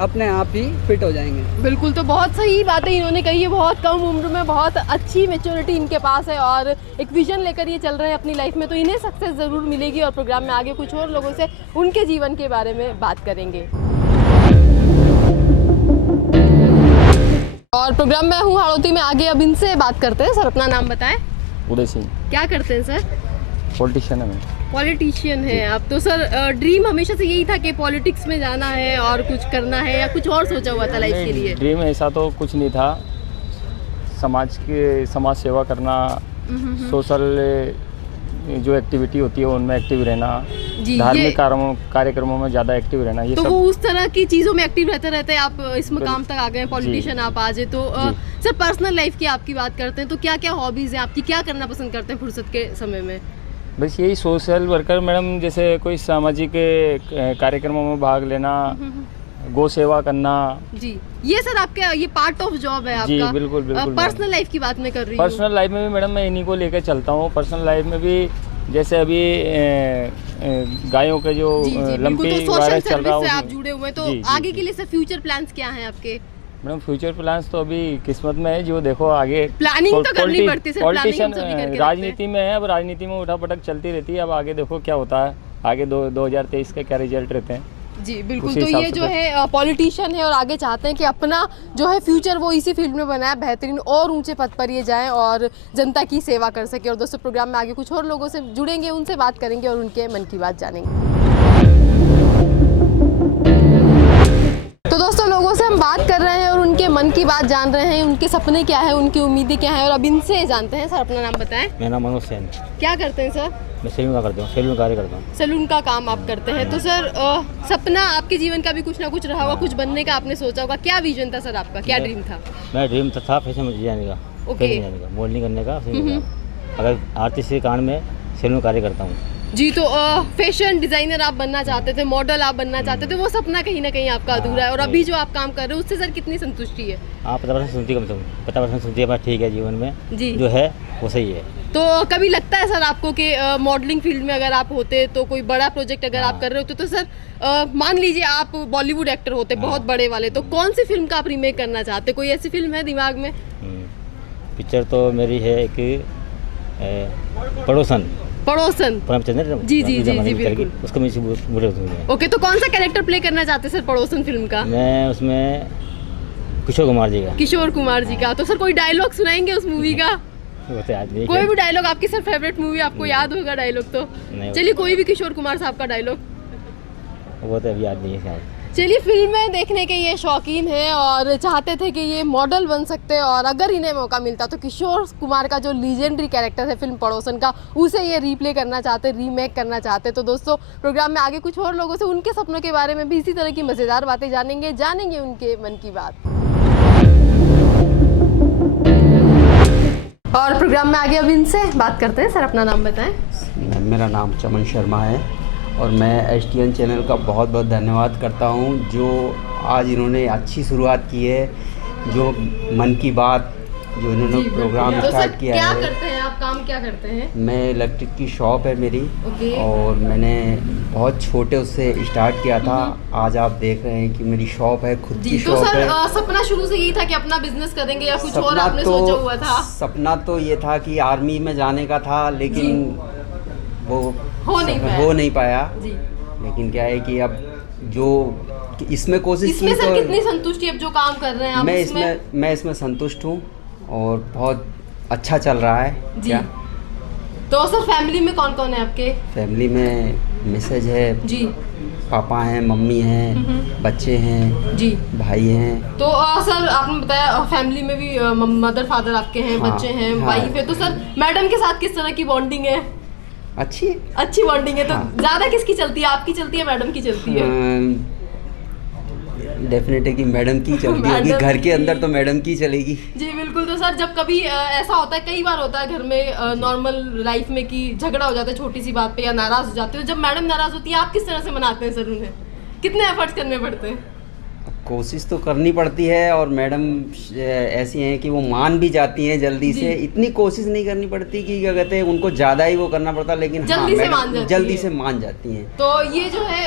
अपने आप ही फिट हो जाएंगे। बिल्कुल, तो बहुत सही बातें इन्होंने कही है। बहुत कम उम्र में बहुत अच्छी मैच्योरिटी इनके पास है और एक विजन लेकर ये चल रहे हैं अपनी लाइफ में। तो इन्हें सक्सेस ज़रूर मिलेगी और प्रोग्राम में आगे कुछ और लोगों से उनके जीवन के बारे में बात करेंगे। और प्रोग्राम में हूँ हाड़ौती में, आगे अब इनसे बात करते हैं। सर अपना नाम बताएं। उदय सिंह, क्या करते हैं सर? पॉलिटिशियन है मैं। पॉलिटिशियन है आप। तो सर ड्रीम हमेशा से यही था कि पॉलिटिक्स में जाना है और कुछ करना है, या कुछ और सोचा हुआ था लाइफ के लिए? ड्रीम ऐसा तो कुछ नहीं था, समाज सेवा करना, सोशल जो एक्टिविटी होती है उनमें एक्टिव रहना, धार्मिक कार्यक्रमों में ज़्यादा एक्टिव रहना, ये तो सब। वो उस तरह की चीज़ों में एक्टिव रहते आप इस मकाम तक आ गए, पॉलिटिशियन आप आज। तो सर पर्सनल लाइफ की आपकी बात करते हैं तो क्या क्या हॉबीज़ हैं आपकी, क्या करना पसंद करते हैं फुर्सत के समय में? बस यही सोशल वर्कर मैडम, जैसे कोई सामाजिक कार्यक्रमों में भाग लेना, गौ सेवा करना। जी, ये सर आपके ये पार्ट ऑफ जॉब है आपका? जी बिल्कुल बिल्कुल। पर्सनल लाइफ की बात मैं कर रही हूँ। पर्सनल लाइफ में भी मैडम मैं इन्हीं को लेकर चलता हूँ। पर्सनल लाइफ में भी जैसे अभी गायों के जो लंपी वायरस चल रहा है, आप जुड़े हुए हैं। तो आगे के लिए सर फ्यूचर प्लान्स क्या हैं आपके? मैडम फ्यूचर प्लान्स तो अभी किस्मत में है, जो देखो आगे प्लानिंग तो करनी पड़ती है। पॉलिटिशियन राजनीति में है, अब राजनीति में उठापटक चलती रहती है। अब आगे देखो क्या होता है, आगे 2023 के क्या रिजल्ट रहते हैं। जी बिल्कुल। तो ये जो है पॉलिटिशियन है और आगे चाहते हैं कि अपना जो है फ्यूचर वो इसी फील्ड में बनाए, बेहतरीन और ऊंचे पद पर ये जाएं और जनता की सेवा कर सके। और दोस्तों प्रोग्राम में आगे कुछ और लोगों से जुड़ेंगे, उनसे बात करेंगे और उनके मन की बात जानेंगे। तो दोस्तों लोगों से हम बात कर रहे हैं और उनके मन की बात जान रहे हैं, उनके सपने क्या है, उनकी उम्मीदें क्या है, और अब इनसे जानते हैं। सर अपना नाम बताएं। मेरा नाम मनोज सेन। क्या करते हैं सर? मैं सैलून का करता हूँ, सैलून कार्य करता हूँ। सैलून का काम आप करते हैं। तो सर सपना आपके जीवन का भी कुछ ना कुछ रहा होगा, कुछ बनने का आपने सोचा होगा। क्या विजन था सर आपका, क्या ड्रीम था? मेरा ड्रीम था फैशन डिजाइनिंग का, फैशन जाने का, मॉडलिंग करने का। अगर आर्टिस्ट काम में सैलून कार्य करता हूँ। जी, तो फैशन डिजाइनर आप बनना चाहते थे, मॉडल आप बनना चाहते थे, वो सपना कहीं ना कहीं आपका अधूरा है। और अभी जो आप काम कर रहे हो उससे सर कितनी संतुष्टि है? हाँ 50% सुनती कम से कम 50% सुनती है, ठीक है जीवन में जी जो है वो सही है। तो कभी लगता है सर आपको कि मॉडलिंग फील्ड में अगर आप होते तो कोई बड़ा प्रोजेक्ट अगर आप कर रहे होते तो सर मान लीजिए आप बॉलीवुड एक्टर होते बहुत बड़े वाले, तो कौन सी फिल्म का आप रीमेक करना चाहते? कोई ऐसी फिल्म है दिमाग में? पिक्चर तो मेरी है कि पड़ोसन। जी जी जी जी बिल्कुल। उसको मैं बोले। ओके, तो कौन सा कैरेक्टर प्ले करना चाहते सर पड़ोसन फिल्म का? मैं उसमें किशोर कुमार जी का। किशोर कुमार जी का। तो सर कोई डायलॉग सुनाएंगे उस मूवी का? कोई भी डायलॉग आपकी सर फेवरेट मूवी, आपको याद होगा डायलॉग तो? चलिए कोई भी किशोर कुमार साहब का डायलॉग। वो तो अभी याद नहीं है। चलिए फिल्में देखने के ये शौकीन हैं और चाहते थे कि ये मॉडल बन सकते, और अगर इन्हें मौका मिलता तो किशोर कुमार का जो लीजेंडरी कैरेक्टर है फिल्म पड़ोसन का, उसे ये रीप्ले करना चाहते, रीमेक करना चाहते। तो दोस्तों प्रोग्राम में आगे कुछ और लोगों से उनके सपनों के बारे में भी इसी तरह की मज़ेदार बातें जानेंगे उनके मन की बात। और प्रोग्राम में आगे अब इनसे बात करते हैं। सर अपना नाम बताएं। मेरा नाम चमन शर्मा है और मैं STN चैनल का बहुत बहुत धन्यवाद करता हूं, जो आज इन्होंने अच्छी शुरुआत की है, जो मन की बात जो इन्होंने प्रोग्राम स्टार्ट किया है। क्या करते हैं आप, काम क्या करते हैं? मैं इलेक्ट्रिक की शॉप है मेरी, और मैंने बहुत छोटे उससे स्टार्ट किया था। आज आप देख रहे हैं कि मेरी शॉप है, खुद की शॉप है। तो सर सपना शुरू से यही था कि अपना बिजनेस करेंगे या कुछ और आपने सोचा हुआ था? सपना तो ये था कि आर्मी में जाने का था, लेकिन वो हो नहीं पाया लेकिन क्या है कि अब जो इसमें कोशिश इसमें की सर तो कितनी संतुष्टि है अब जो काम कर रहे हैं आप मैं इसमें संतुष्ट हूँ और बहुत अच्छा चल रहा है जी। क्या। तो सर फैमिली में कौन कौन है आपके? फैमिली में मिसेज है जी, पापा हैं, मम्मी हैं, बच्चे हैं जी, भाई हैं। तो सर आपने बताया फैमिली में भी मदर फादर आपके हैं, हाँ, बच्चे हैं, हाँ। वाइफ है, तो सर मैडम के साथ किस तरह की बॉन्डिंग है? अच्छी बॉन्डिंग है। तो हाँ। ज्यादा किसकी चलती है, आपकी चलती है मैडम की चलती है? डेफिनेट है कि मैडम की चलती होगी, घर के अंदर तो मैडम की चलेगी। जी बिल्कुल। तो सर जब कभी ऐसा होता है, कई बार होता है घर में नॉर्मल लाइफ में कि झगड़ा हो जाता है छोटी सी बात पे या नाराज हो जाते हो, जब मैडम नाराज होती है आप किस तरह से मनाते हैं सर उन्हें? कितने एफर्ट्स करने पड़ते हैं? कोशिश तो करनी पड़ती है और मैडम ऐसी हैं कि वो मान भी जाती हैं जल्दी से। इतनी कोशिश नहीं करनी पड़ती कि क्या कहते हैं उनको ज़्यादा ही वो करना पड़ता, लेकिन जल्दी से मान जाती हैं। तो ये जो है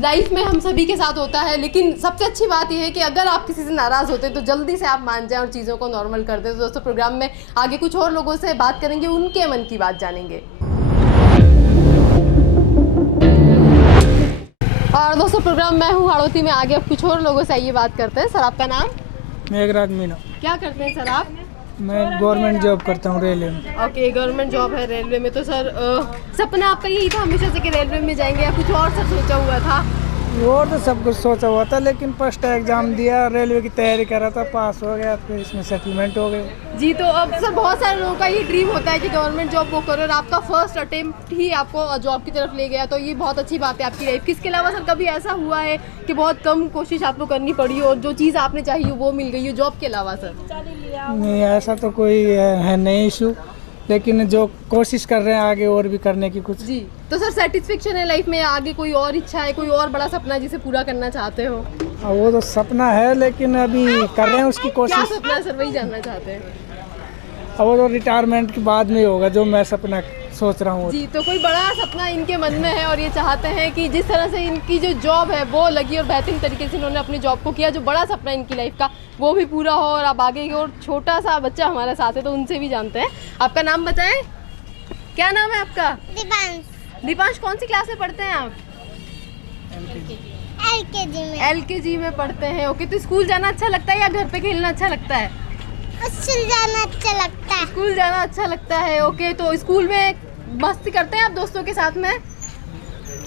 लाइफ में हम सभी के साथ होता है, लेकिन सबसे अच्छी बात ये है कि अगर आप किसी से नाराज़ होते हैं तो जल्दी से आप मान जाएं और चीज़ों को नॉर्मल कर दें। तो दोस्तों प्रोग्राम में आगे कुछ और लोगों से बात करेंगे, उनके मन की बात जानेंगे। और दोस्तों प्रोग्राम मैं हूँ हाड़ौती में, आगे अब कुछ और लोगों से आइए बात करते हैं। सर आपका नाम? मेघराज मीना। क्या करते हैं सर आप? मैं गवर्नमेंट जॉब करता हूँ रेलवे में। ओके, गवर्नमेंट जॉब है रेलवे में। तो सर सपना आपका यही था हमेशा से कि रेलवे में जाएंगे या कुछ और सर सोचा हुआ था? वो तो सब कुछ सोचा हुआ था, लेकिन फर्स्ट एग्जाम दिया, रेलवे की तैयारी कर रहा था, पास हो गया, फिर इसमें सेटलमेंट हो गए। जी, तो अब सर बहुत सारे लोगों का ये ड्रीम होता है कि गवर्नमेंट जॉब वो करो और आपका फर्स्ट अटेम्प्ट ही आपको जॉब की तरफ ले गया, तो ये बहुत अच्छी बात है आपकी लाइफ। इसके अलावा सर कभी ऐसा हुआ है कि बहुत कम कोशिश आपको करनी पड़ी और जो चीज़ आपने चाहिए वो मिल गई हो जॉब के अलावा? सर नहीं, ऐसा तो कोई है नहीं इशू, लेकिन जो कोशिश कर रहे हैं आगे और भी करने की कुछ। जी, तो सर सेटिस्फेक्शन है लाइफ में? आगे कोई और इच्छा है, कोई और बड़ा सपना जिसे पूरा करना चाहते हो? वो तो सपना है, लेकिन अभी कर रहे हैं उसकी कोशिश। क्या सपना है सर, वही जानना चाहते हैं? अब वो तो रिटायरमेंट के बाद में होगा जो मैं सपना सोच रहा हूँ। जी, तो कोई बड़ा सपना इनके मन में है और ये चाहते हैं कि जिस तरह से इनकी जो जॉब है वो लगी और बेहतरीन तरीके से इन्होंने अपनी जॉब को किया, जो बड़ा सपना इनकी लाइफ का वो भी पूरा हो और अब आगे की और छोटा सा बच्चा हमारे साथ है तो उनसे भी जानते हैं। आपका नाम बताएं, क्या नाम है आपका? दीपांश। दीपांश, कौन सी क्लास में पढ़ते हैं आप? LKG में पढ़ते हैं। ओके, तो स्कूल जाना अच्छा लगता है या घर पे खेलना अच्छा लगता है? स्कूल जाना अच्छा लगता है। स्कूल जाना अच्छा लगता है। ओके, तो स्कूल में मस्ती करते हैं आप दोस्तों के साथ में?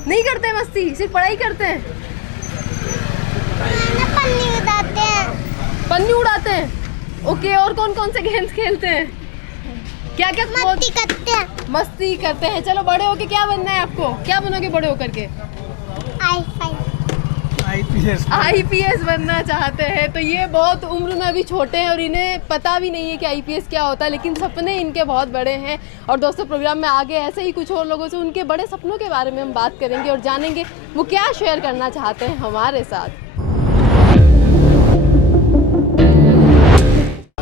नहीं करते मस्ती, सिर्फ पढ़ाई करते हैं? पन्नी उड़ाते हैं। पन्नी उड़ाते हैं। ओके, और कौन कौन से गेम्स खेलते हैं? क्या क्या मस्ती करते हैं? मस्ती करते हैं। चलो, बड़े होके क्या बनना है आपको? क्या बनोगे बड़े होकर के? IPS बनना चाहते हैं। तो ये बहुत उम्र में अभी छोटे हैं और इन्हें पता भी नहीं है कि IPS क्या होता है, लेकिन सपने इनके बहुत बड़े हैं। और दोस्तों प्रोग्राम में आगे ऐसे ही कुछ और लोगों से उनके बड़े सपनों के बारे में हम बात करेंगे और जानेंगे वो क्या शेयर करना चाहते हैं हमारे साथ।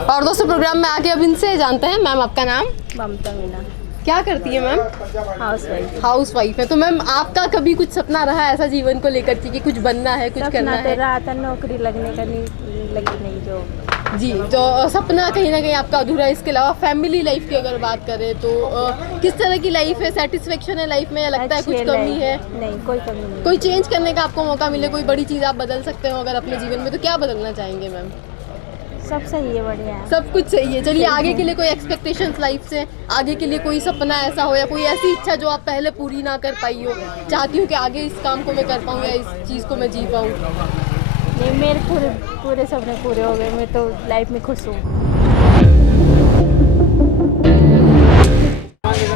और दोस्तों प्रोग्राम में आगे अब इनसे जानते हैं। मैम आपका नाम? ममता मीना। क्या करती है मैम? हाउस वाइफ है। तो मैम आपका कभी कुछ सपना रहा ऐसा जीवन को लेकर कि कुछ बनना है, कुछ करना है? रहा था, नौकरी लगने का नहीं लगी, नहीं जो। जी, तो सपना कहीं ना कहीं आपका अधूरा है। इसके अलावा फैमिली लाइफ की अगर बात करें तो किस तरह की लाइफ है? सेटिस्फेक्शन है लाइफ में या लगता है कुछ कमी है? नहीं, कोई कमी नहीं। कोई चेंज करने का आपको मौका मिले, कोई बड़ी चीज़ आप बदल सकते हो अगर अपने जीवन में, तो क्या बदलना चाहेंगे मैम? सब सही है, बढ़िया है। सब कुछ सही है। चलिए, आगे के लिए कोई एक्सपेक्टेशंस लाइफ से, आगे के लिए कोई सपना ऐसा हो या कोई ऐसी इच्छा जो आप पहले पूरी ना कर पाई हो, चाहती हूँ कि आगे इस काम को मैं कर पाऊँ या इस चीज़ को मैं जी पाऊँ? नहीं, मेरे पूरे सपने पूरे हो गए, मैं तो लाइफ में खुश हूँ।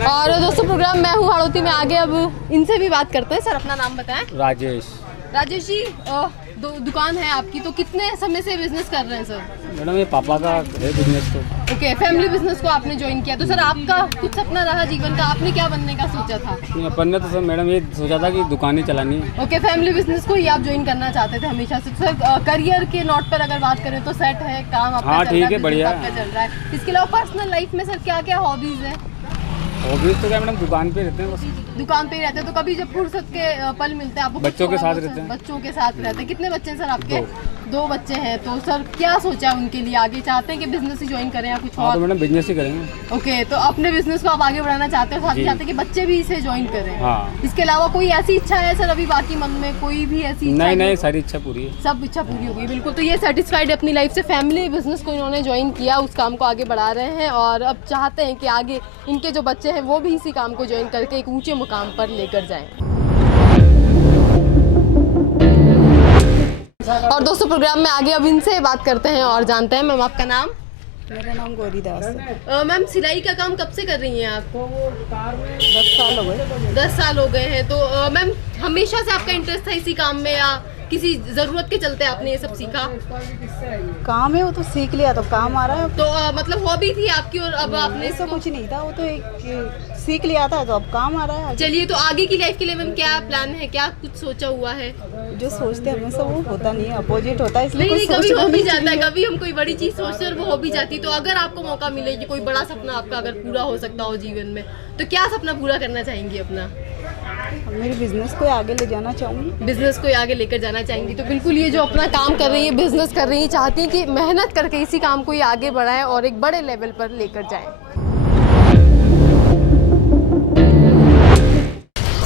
और दोस्तों प्रोग्राम मैं हूँ हाड़ौती में, आगे अब इनसे भी बात करते हैं। सर अपना नाम बताएं। राजेश जी, दुकान है आपकी, तो कितने समय से बिजनेस कर रहे हैं सर? मैडम ये पापा का है बिजनेस। तो ओके, फैमिली बिजनेस को आपने ज्वाइन किया। तो सर आपका कुछ सपना रहा जीवन का, आपने क्या बनने का सोचा था? अपन ने तो सर मैडम ये सोचा था कि दुकानें चलानी है। ओके, फैमिली बिजनेस को ही आप ज्वाइन करना चाहते थे हमेशा से। सर करियर के नोट पर अगर बात करें तो सेट है काम आपका? हाँ ठीक है, बढ़िया चल रहा है। इसके अलावा पर्सनल लाइफ में सर क्या क्या हॉबीज है? हॉबीज तो क्या मैडम, दुकान पे रहते हैं बस। दुकान पे ही रहते हैं, तो कभी जब फुर्सत के पल मिलते हैं आपको? बच्चों के साथ रहते हैं। बच्चों के साथ रहते हैं। कितने बच्चे हैं सर आपके? 2 बच्चे हैं। तो सर क्या सोचा है उनके लिए? आगे चाहते हैं कि बिजनेस ही ज्वाइन करें या कुछ और? तो मैडम बिजनेस ही करेंगे। ओके, तो अपने बिजनेस को आप आगे बढ़ाना चाहते हैं, साथ ही चाहते हैं कि बच्चे भी इसे ज्वाइन करें। हाँ। इसके अलावा कोई ऐसी इच्छा है सर अभी बाकी मन में? कोई भी ऐसी इच्छा? नहीं, सारी इच्छा पूरी है। सब इच्छा पूरी हो गई, बिल्कुल। तो ये सेटिस्फाइड अपनी लाइफ से, फैमिली बिजनेस को इन्होंने ज्वाइन किया, उस काम को आगे बढ़ा रहे हैं और अब चाहते हैं कि आगे इनके जो बच्चे हैं वो भी इसी काम को ज्वाइन करके एक ऊंचे मुकाम पर लेकर जाएं। और दोस्तों प्रोग्राम में आगे अब इनसे बात करते हैं और जानते हैं। मैम आपका नाम? मेरा नाम गौरी दास है। मैम सिलाई का काम कब से कर रही हैं आप? 10 साल हो गए। 10 साल हो गए हैं। तो मैम हमेशा से आपका इंटरेस्ट था इसी काम में या किसी ज़रूरत के चलते आपने ये सब सीखा? काम है वो तो सीख लिया तो काम आ रहा है। तो मतलब हॉबी थी आपकी और अब आपने इसको कुछ नहीं था, वो तो एक सीख लिया था तो अब काम आ रहा है। चलिए, तो आगे की लाइफ के लिए मैम क्या प्लान है, क्या कुछ सोचा हुआ है? जो सोचते हैं हमेशा वो होता नहीं है, अपोजिट होता है। नहीं, कभी हो भी जाता है, कभी हम कोई बड़ी चीज़ सोचते हैं और वो हो भी जाती है। तो अगर आपको मौका मिले कि कोई बड़ा सपना आपका अगर पूरा हो सकता हो जीवन में, तो क्या सपना पूरा करना चाहेंगी अपना? मेरे बिजनेस को आगे ले जाना चाहूँगी। बिजनेस को आगे लेकर जाना चाहेंगी। तो बिल्कुल ये जो अपना काम कर रही है, बिजनेस कर रही है, चाहती है कि मेहनत करके इसी काम को ये आगे बढ़ाएं और एक बड़े लेवल पर लेकर जाएं।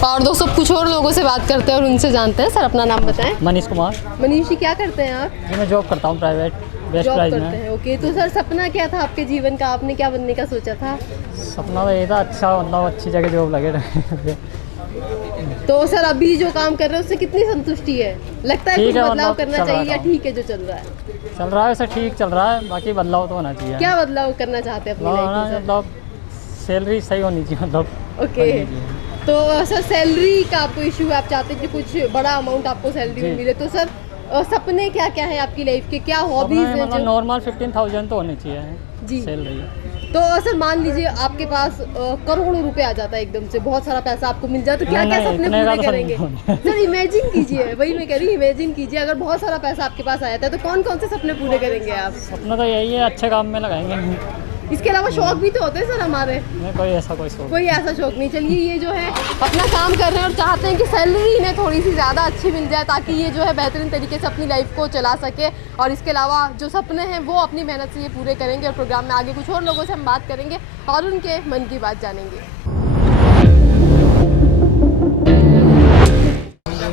और दोस्तों कुछ और लोगों से बात करते हैं और उनसे जानते हैं। सर अपना नाम बताएं। मनीष कुमार। मनीष जी क्या करते हैं आप? जी मैं जॉब करता हूँ प्राइवेट, बेस्ट प्राइस में। ओके, तो सर सपना क्या था आपके जीवन का? आपने क्या बनने का सोचा था? सपना तो ये था अच्छा मतलब अच्छी जगह जॉब लगे रहे। तो सर अभी जो काम कर रहे हैं उससे कितनी संतुष्टि है? लगता है कुछ बदलाव करना चाहिए या ठीक है जो चल रहा है? चल रहा है वैसे ठीक चल रहा है, बाकी बदलाव तो होना चाहिए। क्या बदलाव करना चाहते हैं अपनी लाइफ में? मतलब सैलरी सही होनी चाहिए, मतलब। ओके, तो सर सैलरी का आपको इशू है, आप चाहते हैं कि कुछ बड़ा अमाउंट आपको सैलरी में मिले। तो सर सपने क्या क्या है आपकी लाइफ के, क्या हॉबीज हैं? मतलब नॉर्मल 15,000 तो होनी चाहिए जी सैलरी। तो सर मान लीजिए आपके पास करोड़ों रुपए आ जाता है एकदम से, बहुत सारा पैसा आपको मिल जाए, तो क्या क्या सपने पूरे करेंगे? सर इमेजिन कीजिए, वही मैं कह रही हूँ, इमेजिन कीजिए अगर बहुत सारा पैसा आपके पास आ जाता है तो कौन कौन से सपने पूरे करेंगे आप? सपना तो यही है, अच्छे काम में लगाएंगे। इसके अलावा शौक भी तो होते हैं सर हमारे। नहीं, कोई ऐसा शौक नहीं। चलिए, ये जो है अपना काम कर रहे हैं और चाहते हैं कि सैलरी इन्हें थोड़ी सी ज़्यादा अच्छी मिल जाए ताकि ये जो है बेहतरीन तरीके से अपनी लाइफ को चला सके। और इसके अलावा जो सपने हैं वो अपनी मेहनत से ये पूरे करेंगे। और प्रोग्राम में आगे कुछ और लोगों से हम बात करेंगे और उनके मन की बात जानेंगे।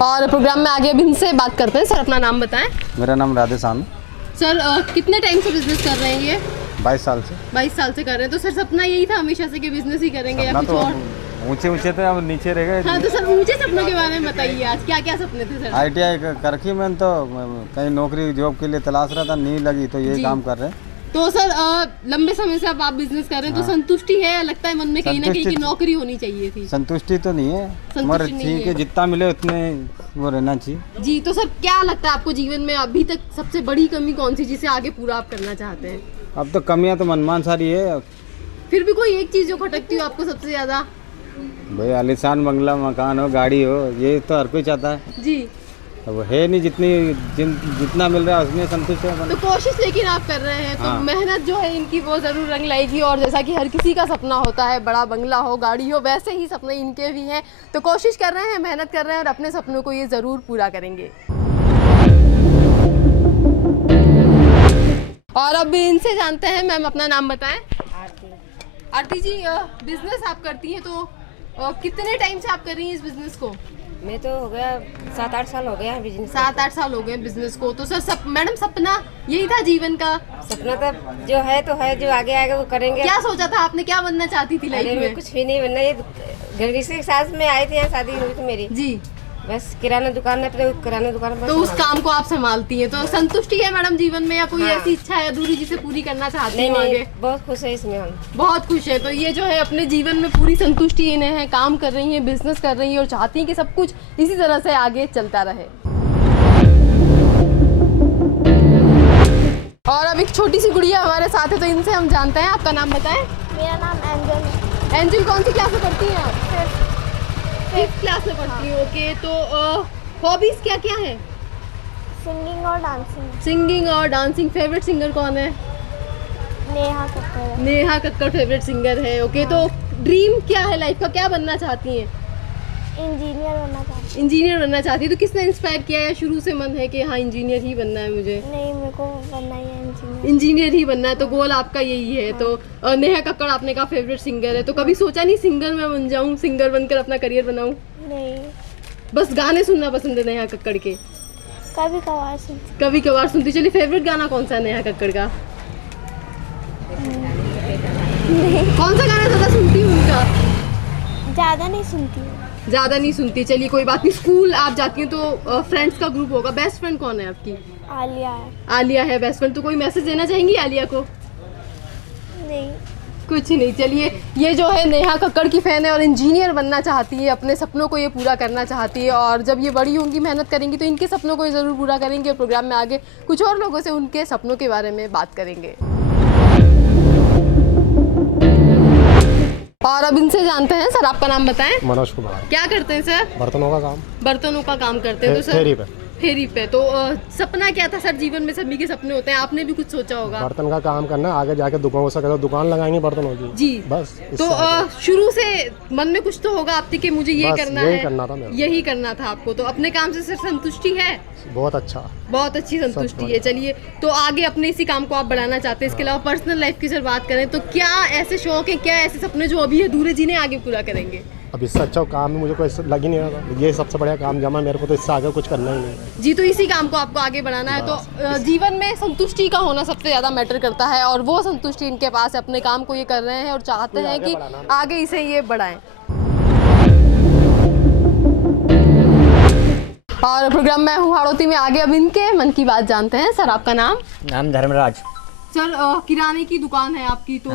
और प्रोग्राम में आगे अब इनसे बात करते हैं। सर अपना नाम बताएं। मेरा नाम राधेश्याम। सर कितने टाइम से बिजनेस कर रहे हैं ये? 22 साल से। 22 साल से कर रहे हैं। तो सर सपना यही था हमेशा से कि बिजनेस ही करेंगे या कुछ और? ऊंचे थे, अब नीचे रह गए। हाँ, तो सर ऊंचे सपनों के बारे में बताइए, आज क्या क्या सपने थे सर? ITI करके मैं तो कहीं नौकरी जॉब के लिए तलाश रहा था, नहीं लगी तो ये काम कर रहे हैं। तो सर लंबे समय से अब आप बिजनेस कर रहे हैं। तो संतुष्टि है? लगता है मन में कहीं ना कहीं की नौकरी होनी चाहिए थी? संतुष्टि तो नहीं है, मगर ठीक है, जितना मिले उतने वो रहना चाहिए। जी, तो सर क्या लगता है आपको जीवन में अभी तक सबसे बड़ी कमी कौन सी जिसे आगे पूरा आप करना चाहते हैं? अब तो कमियां तो मनमान सारी है, फिर भी कोई एक चीज जो खटकती हो आपको सबसे ज्यादा? भाई आलीशान बंगला मकान हो, गाड़ी हो, ये तो हर कोई चाहता है जी। अब है नहीं, जितना मिल रहा है उसमें संतुष्ट है। तो कोशिश लेकिन आप कर रहे हैं, तो मेहनत जो है इनकी वो जरूर रंग लाएगी। और जैसा कि हर किसी का सपना होता है बड़ा बंगला हो, गाड़ी हो, वैसे ही सपने इनके भी हैं। तो कोशिश कर रहे हैं, मेहनत कर रहे हैं और अपने सपनों को ये जरूर पूरा करेंगे। और अब इनसे जानते हैं। मैम अपना नाम बताएं। आरती जी, बिजनेस आप करती हैं तो कितने टाइम से आप कर रही हैं इस बिजनेस को? मैं तो हो गया 7-8 साल हो गया बिजनेस। 7-8 साल हो गए बिजनेस को। तो सर मैडम सपना यही था जीवन का? सपना तो जो है तो है, जो आगे आएगा वो करेंगे। क्या सोचा था आपने, क्या बनना चाहती थी लाइफ में? कुछ भी नहीं बनना, ये घर के साथ में आए थे, यहाँ शादी हुई थी मेरी जी। बस किराना दुकान है, किराना दुकान तो उस काम को आप संभालती हैं। तो संतुष्टि है मैडम जीवन में या कोई ऐसी इच्छा है अधूरी जिसे पूरी करना चाहती हैं आगे? बहुत खुश है इसमें हम, बहुत खुश है। तो ये जो है अपने जीवन में पूरी संतुष्टि इन्हें है, काम कर रही हैं, बिजनेस कर रही हैं और चाहती हैं कि सब कुछ इसी तरह से आगे चलता रहे। और अब एक छोटी सी गुड़िया हमारे साथ है, तो इनसे हम जानते हैं। आपका नाम बताएं। मेरा नाम एंजल है। एंजल कौन सी क्लास में पढ़ती हैं आप? 5th क्लास में पढ़ती हूँ। ओके, तो हॉबीज क्या क्या है? सिंगिंग और डांसिंग। सिंगिंग और डांसिंग। फेवरेट सिंगर कौन है? नेहा कक्कड़। नेहा कक्कड़ फेवरेट सिंगर है। ओके, तो ड्रीम क्या है लाइफ का, क्या बनना चाहती हैं? इंजीनियर बनना चाहती इंजीनियर बनना चाहती है। तो किसने इंस्पायर किया या शुरू से मन है कि हाँ इंजीनियर ही बनना है मुझे? नहीं, मेरे को बनना ही है इंजीनियर। इंजीनियर ही बनना है, तो गोल आपका यही है। तो नेहा कक्कड़ आपने कहा फेवरेट सिंगर है, तो कभी सोचा नहीं सिंगर मैं बन जाऊँ, सिंगर बनकर अपना करियर बनाऊँ? नहीं, बस गाने सुनना पसंद है नेहा कक्कड़ के? कभी कभार सुनती। कभी कभार सुनती। चलिए फेवरेट गाना कौन सा है नेहा कक्कड़ का? कौन सा गाना ज़्यादा सुनती हूँ उनका? ज़्यादा नहीं सुनती हूँ। ज़्यादा नहीं सुनती, चलिए कोई बात नहीं। स्कूल आप जाती हैं तो फ्रेंड्स का ग्रुप होगा, बेस्ट फ्रेंड कौन है आपकी? आलिया है। आलिया है बेस्ट फ्रेंड। तो कोई मैसेज देना चाहेंगी आलिया को? नहीं, कुछ नहीं। चलिए ये जो है नेहा कक्कड़ की फ़ैन है और इंजीनियर बनना चाहती है, अपने सपनों को ये पूरा करना चाहती है और जब ये बड़ी होंगी मेहनत करेंगी तो इनके सपनों को ये ज़रूर पूरा करेंगी। और प्रोग्राम में आगे कुछ और लोगों से उनके सपनों के बारे में बात करेंगे। और अब इनसे जानते हैं। सर आपका नाम बताएं। मनोज कुमार। क्या करते हैं सर? बर्तनों का काम। बर्तनों का काम करते हैं। तो सर फेरी पे। तो सपना क्या था सर? जीवन में सभी के सपने होते हैं, आपने भी कुछ सोचा होगा? बर्तन का काम करना, आगे जाके दुकान हो सके तो दुकान लगाएंगे बर्तनों की जी। बस। तो शुरू से मन में कुछ तो होगा आपके कि मुझे ये करना है, करना था मेरे, यही करना था आपको। तो अपने काम से सर संतुष्टि है? बहुत अच्छा, बहुत अच्छी संतुष्टि है। चलिए तो आगे अपने इसी काम को आप बढ़ाना चाहते हैं। इसके अलावा पर्सनल लाइफ की सर बात करें तो क्या ऐसे शौक है, क्या ऐसे सपने जो अभी अधूरे जिन्हें आगे पूरा करेंगे? अब इससे अच्छा काम में मुझे कोई लग ही नहीं रहा था। ये सबसे बढ़िया काम जमा मेरे को, तो इससे आगे कुछ करना ही नहीं जी। तो इसी काम को आपको आगे बढ़ाना है। तो जीवन में संतुष्टि का होना सबसे ज़्यादा मैटर करता है और वो संतुष्टि इनके पास है। अपने काम को ये कर रहे हैं और चाहते हैं कि आगे इसे ये बढ़ाएं। और प्रोग्राम में हूँ हाड़ौती में आगे अब इनके मन की बात जानते हैं। सर आपका नाम? नाम धर्मराज। सर किराने की दुकान है आपकी, तो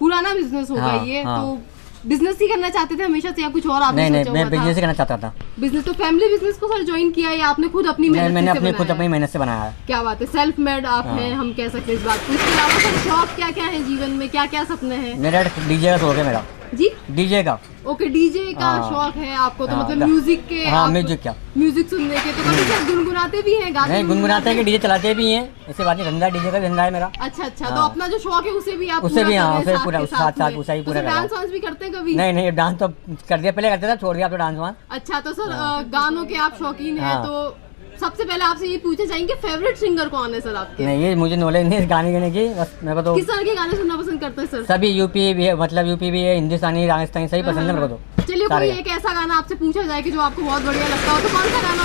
पुराना बिजनेस होगा ये? तो बिजनेस ही करना चाहते थे हमेशा से या कुछ और आपने नहीं, मैं बिजनेस ही करना चाहता था। बिजनेस तो फैमिली बिजनेस को सर ज्वाइन किया या आपने खुद अपनी मेहनत से? मैंने अपनी खुद अपनी मेहनत से बनाया है। क्या बात है, सेल्फ मेड आप हैं, हम कह सकते हैं इस बात को। इसके अलावा सर शौक क्या क्या है जीवन में, क्या क्या सपने हैं? मेरा डीजे का शौक है मेरा। जी डीजे का? ओके, डीजे का शौक है आपको। तो मतलब म्यूजिक के? हाँ, म्यूजिक क्या, म्यूजिक सुनने के। तो कभी सर गुनगुनाते भी हैं, गाते? नहीं गुनगुनाते हैं, डीजे चलाते भी हैं, ऐसी बात नहीं। धंधा डीजे का धंधा है मेरा। अच्छा अच्छा। तो अपना जो शौक है उसे भी आप उसे भी उसे पूरा साथ साथ उसे ही पूरा। डांस वांस भी करते हैं कभी? नहीं, डांस तो कर दिया, पहले करते था, छोड़ दिया तो डांस वांस। अच्छा, तो सर गानों के आप शौकीन हैं। तो सबसे पहले आपसे ये पूछना चाहेंगे फेवरेट सिंगर कौन है सर आपके? नहीं, ये मुझे नॉलेज नहीं है गाने गाने की, बस मेरे को तो किस तरह के गाने सुनना पसंद करते हैं सर? सभी यूपी भी है, मतलब यूपी भी है, हिंदुस्तानी, राजस्थानी सही पसंद है मेरे को तो। चलिए कोई एक ऐसा गाना आपसे पूछा जाए कि जो आपको बहुत बढ़िया लगता हो, तो कौन सा गाना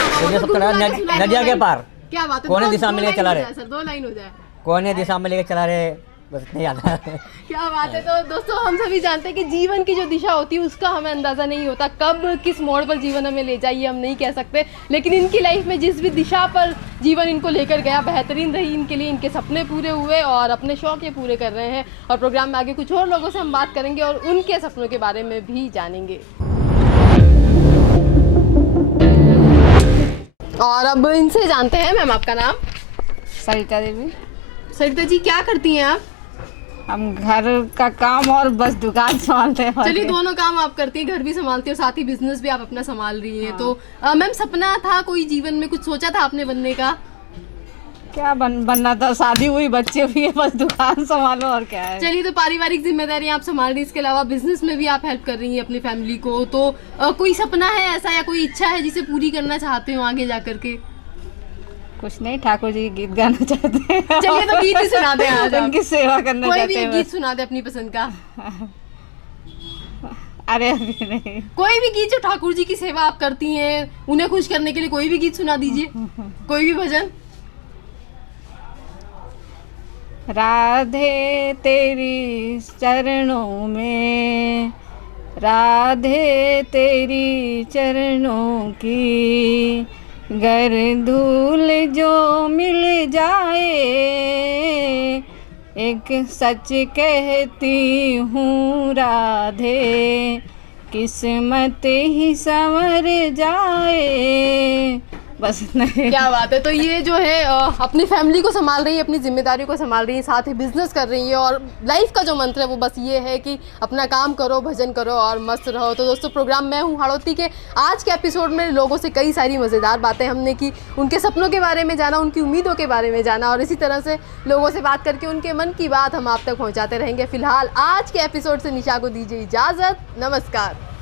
होगा? नदिया के पार। क्या बात है, कौन दिशा में लेके चला रहे सर? 2 लाइन हो जाए। कौन दिशा में लेके चला रहे, बस नहीं आता है। क्या बात है। तो दोस्तों हम सभी जानते हैं कि जीवन की जो दिशा होती है उसका हमें अंदाज़ा नहीं होता, कब किस मोड़ पर जीवन हमें ले जाए हम नहीं कह सकते। लेकिन इनकी लाइफ में जिस भी दिशा पर जीवन इनको लेकर गया बेहतरीन रही इनके लिए, इनके सपने पूरे हुए और अपने शौक ये पूरे कर रहे हैं। और प्रोग्राम में आगे कुछ और लोगों से हम बात करेंगे और उनके सपनों के बारे में भी जानेंगे। और अब इनसे जानते हैं। मैम आपका नाम? सरिता देवी। सरिता जी क्या करती हैं आप? हम घर का काम और बस दुकान संभालते हैं। चलिए दोनों काम आप करती हैं, घर भी संभालती हैं और साथ ही बिजनेस भी आप अपना संभाल रही हैं। तो मैम सपना था कोई जीवन में, कुछ सोचा था आपने बनने का? क्या बनना था, शादी हुई, बच्चे हुए, बस दुकान संभालो और क्या है। चलिए तो पारिवारिक जिम्मेदारी आप संभाल रही हैं, इसके अलावा बिजनेस में भी आप हेल्प कर रही हैं अपनी फैमिली को। तो कोई सपना है ऐसा या कोई इच्छा है जिसे पूरी करना चाहते हो आगे जा करके? कुछ नहीं, ठाकुर जी गीत गाना चाहते हैं। चलिए तो गीत ही सुना दें आज। उनकी सेवा करना चाहते हैं। कोई भी गीत सुना दे अपनी पसंद का। अरे अभी नहीं, कोई भी गीत जो ठाकुर जी की सेवा आप करती हैं उन्हें खुश करने के लिए कोई भी गीत सुना दीजिए, कोई भी भजन। राधे तेरी चरणों में, राधे तेरी चरणों की, गर धूल जो मिल जाए, एक सच कहती हूँ राधे, किस्मत ही संवर जाए। बस नहीं। क्या बात है। तो ये जो है अपनी फैमिली को संभाल रही है, अपनी जिम्मेदारी को संभाल रही है, साथ ही बिजनेस कर रही है और लाइफ का जो मंत्र है वो बस ये है कि अपना काम करो, भजन करो और मस्त रहो। तो दोस्तों प्रोग्राम मैं हूँ हाड़ौती के आज के एपिसोड में लोगों से कई सारी मज़ेदार बातें हमने की, उनके सपनों के बारे में जाना, उनकी उम्मीदों के बारे में जाना और इसी तरह से लोगों से बात करके उनके मन की बात हम आप तक पहुँचाते रहेंगे। फिलहाल आज के एपिसोड से निशा को दीजिए इजाज़त। नमस्कार।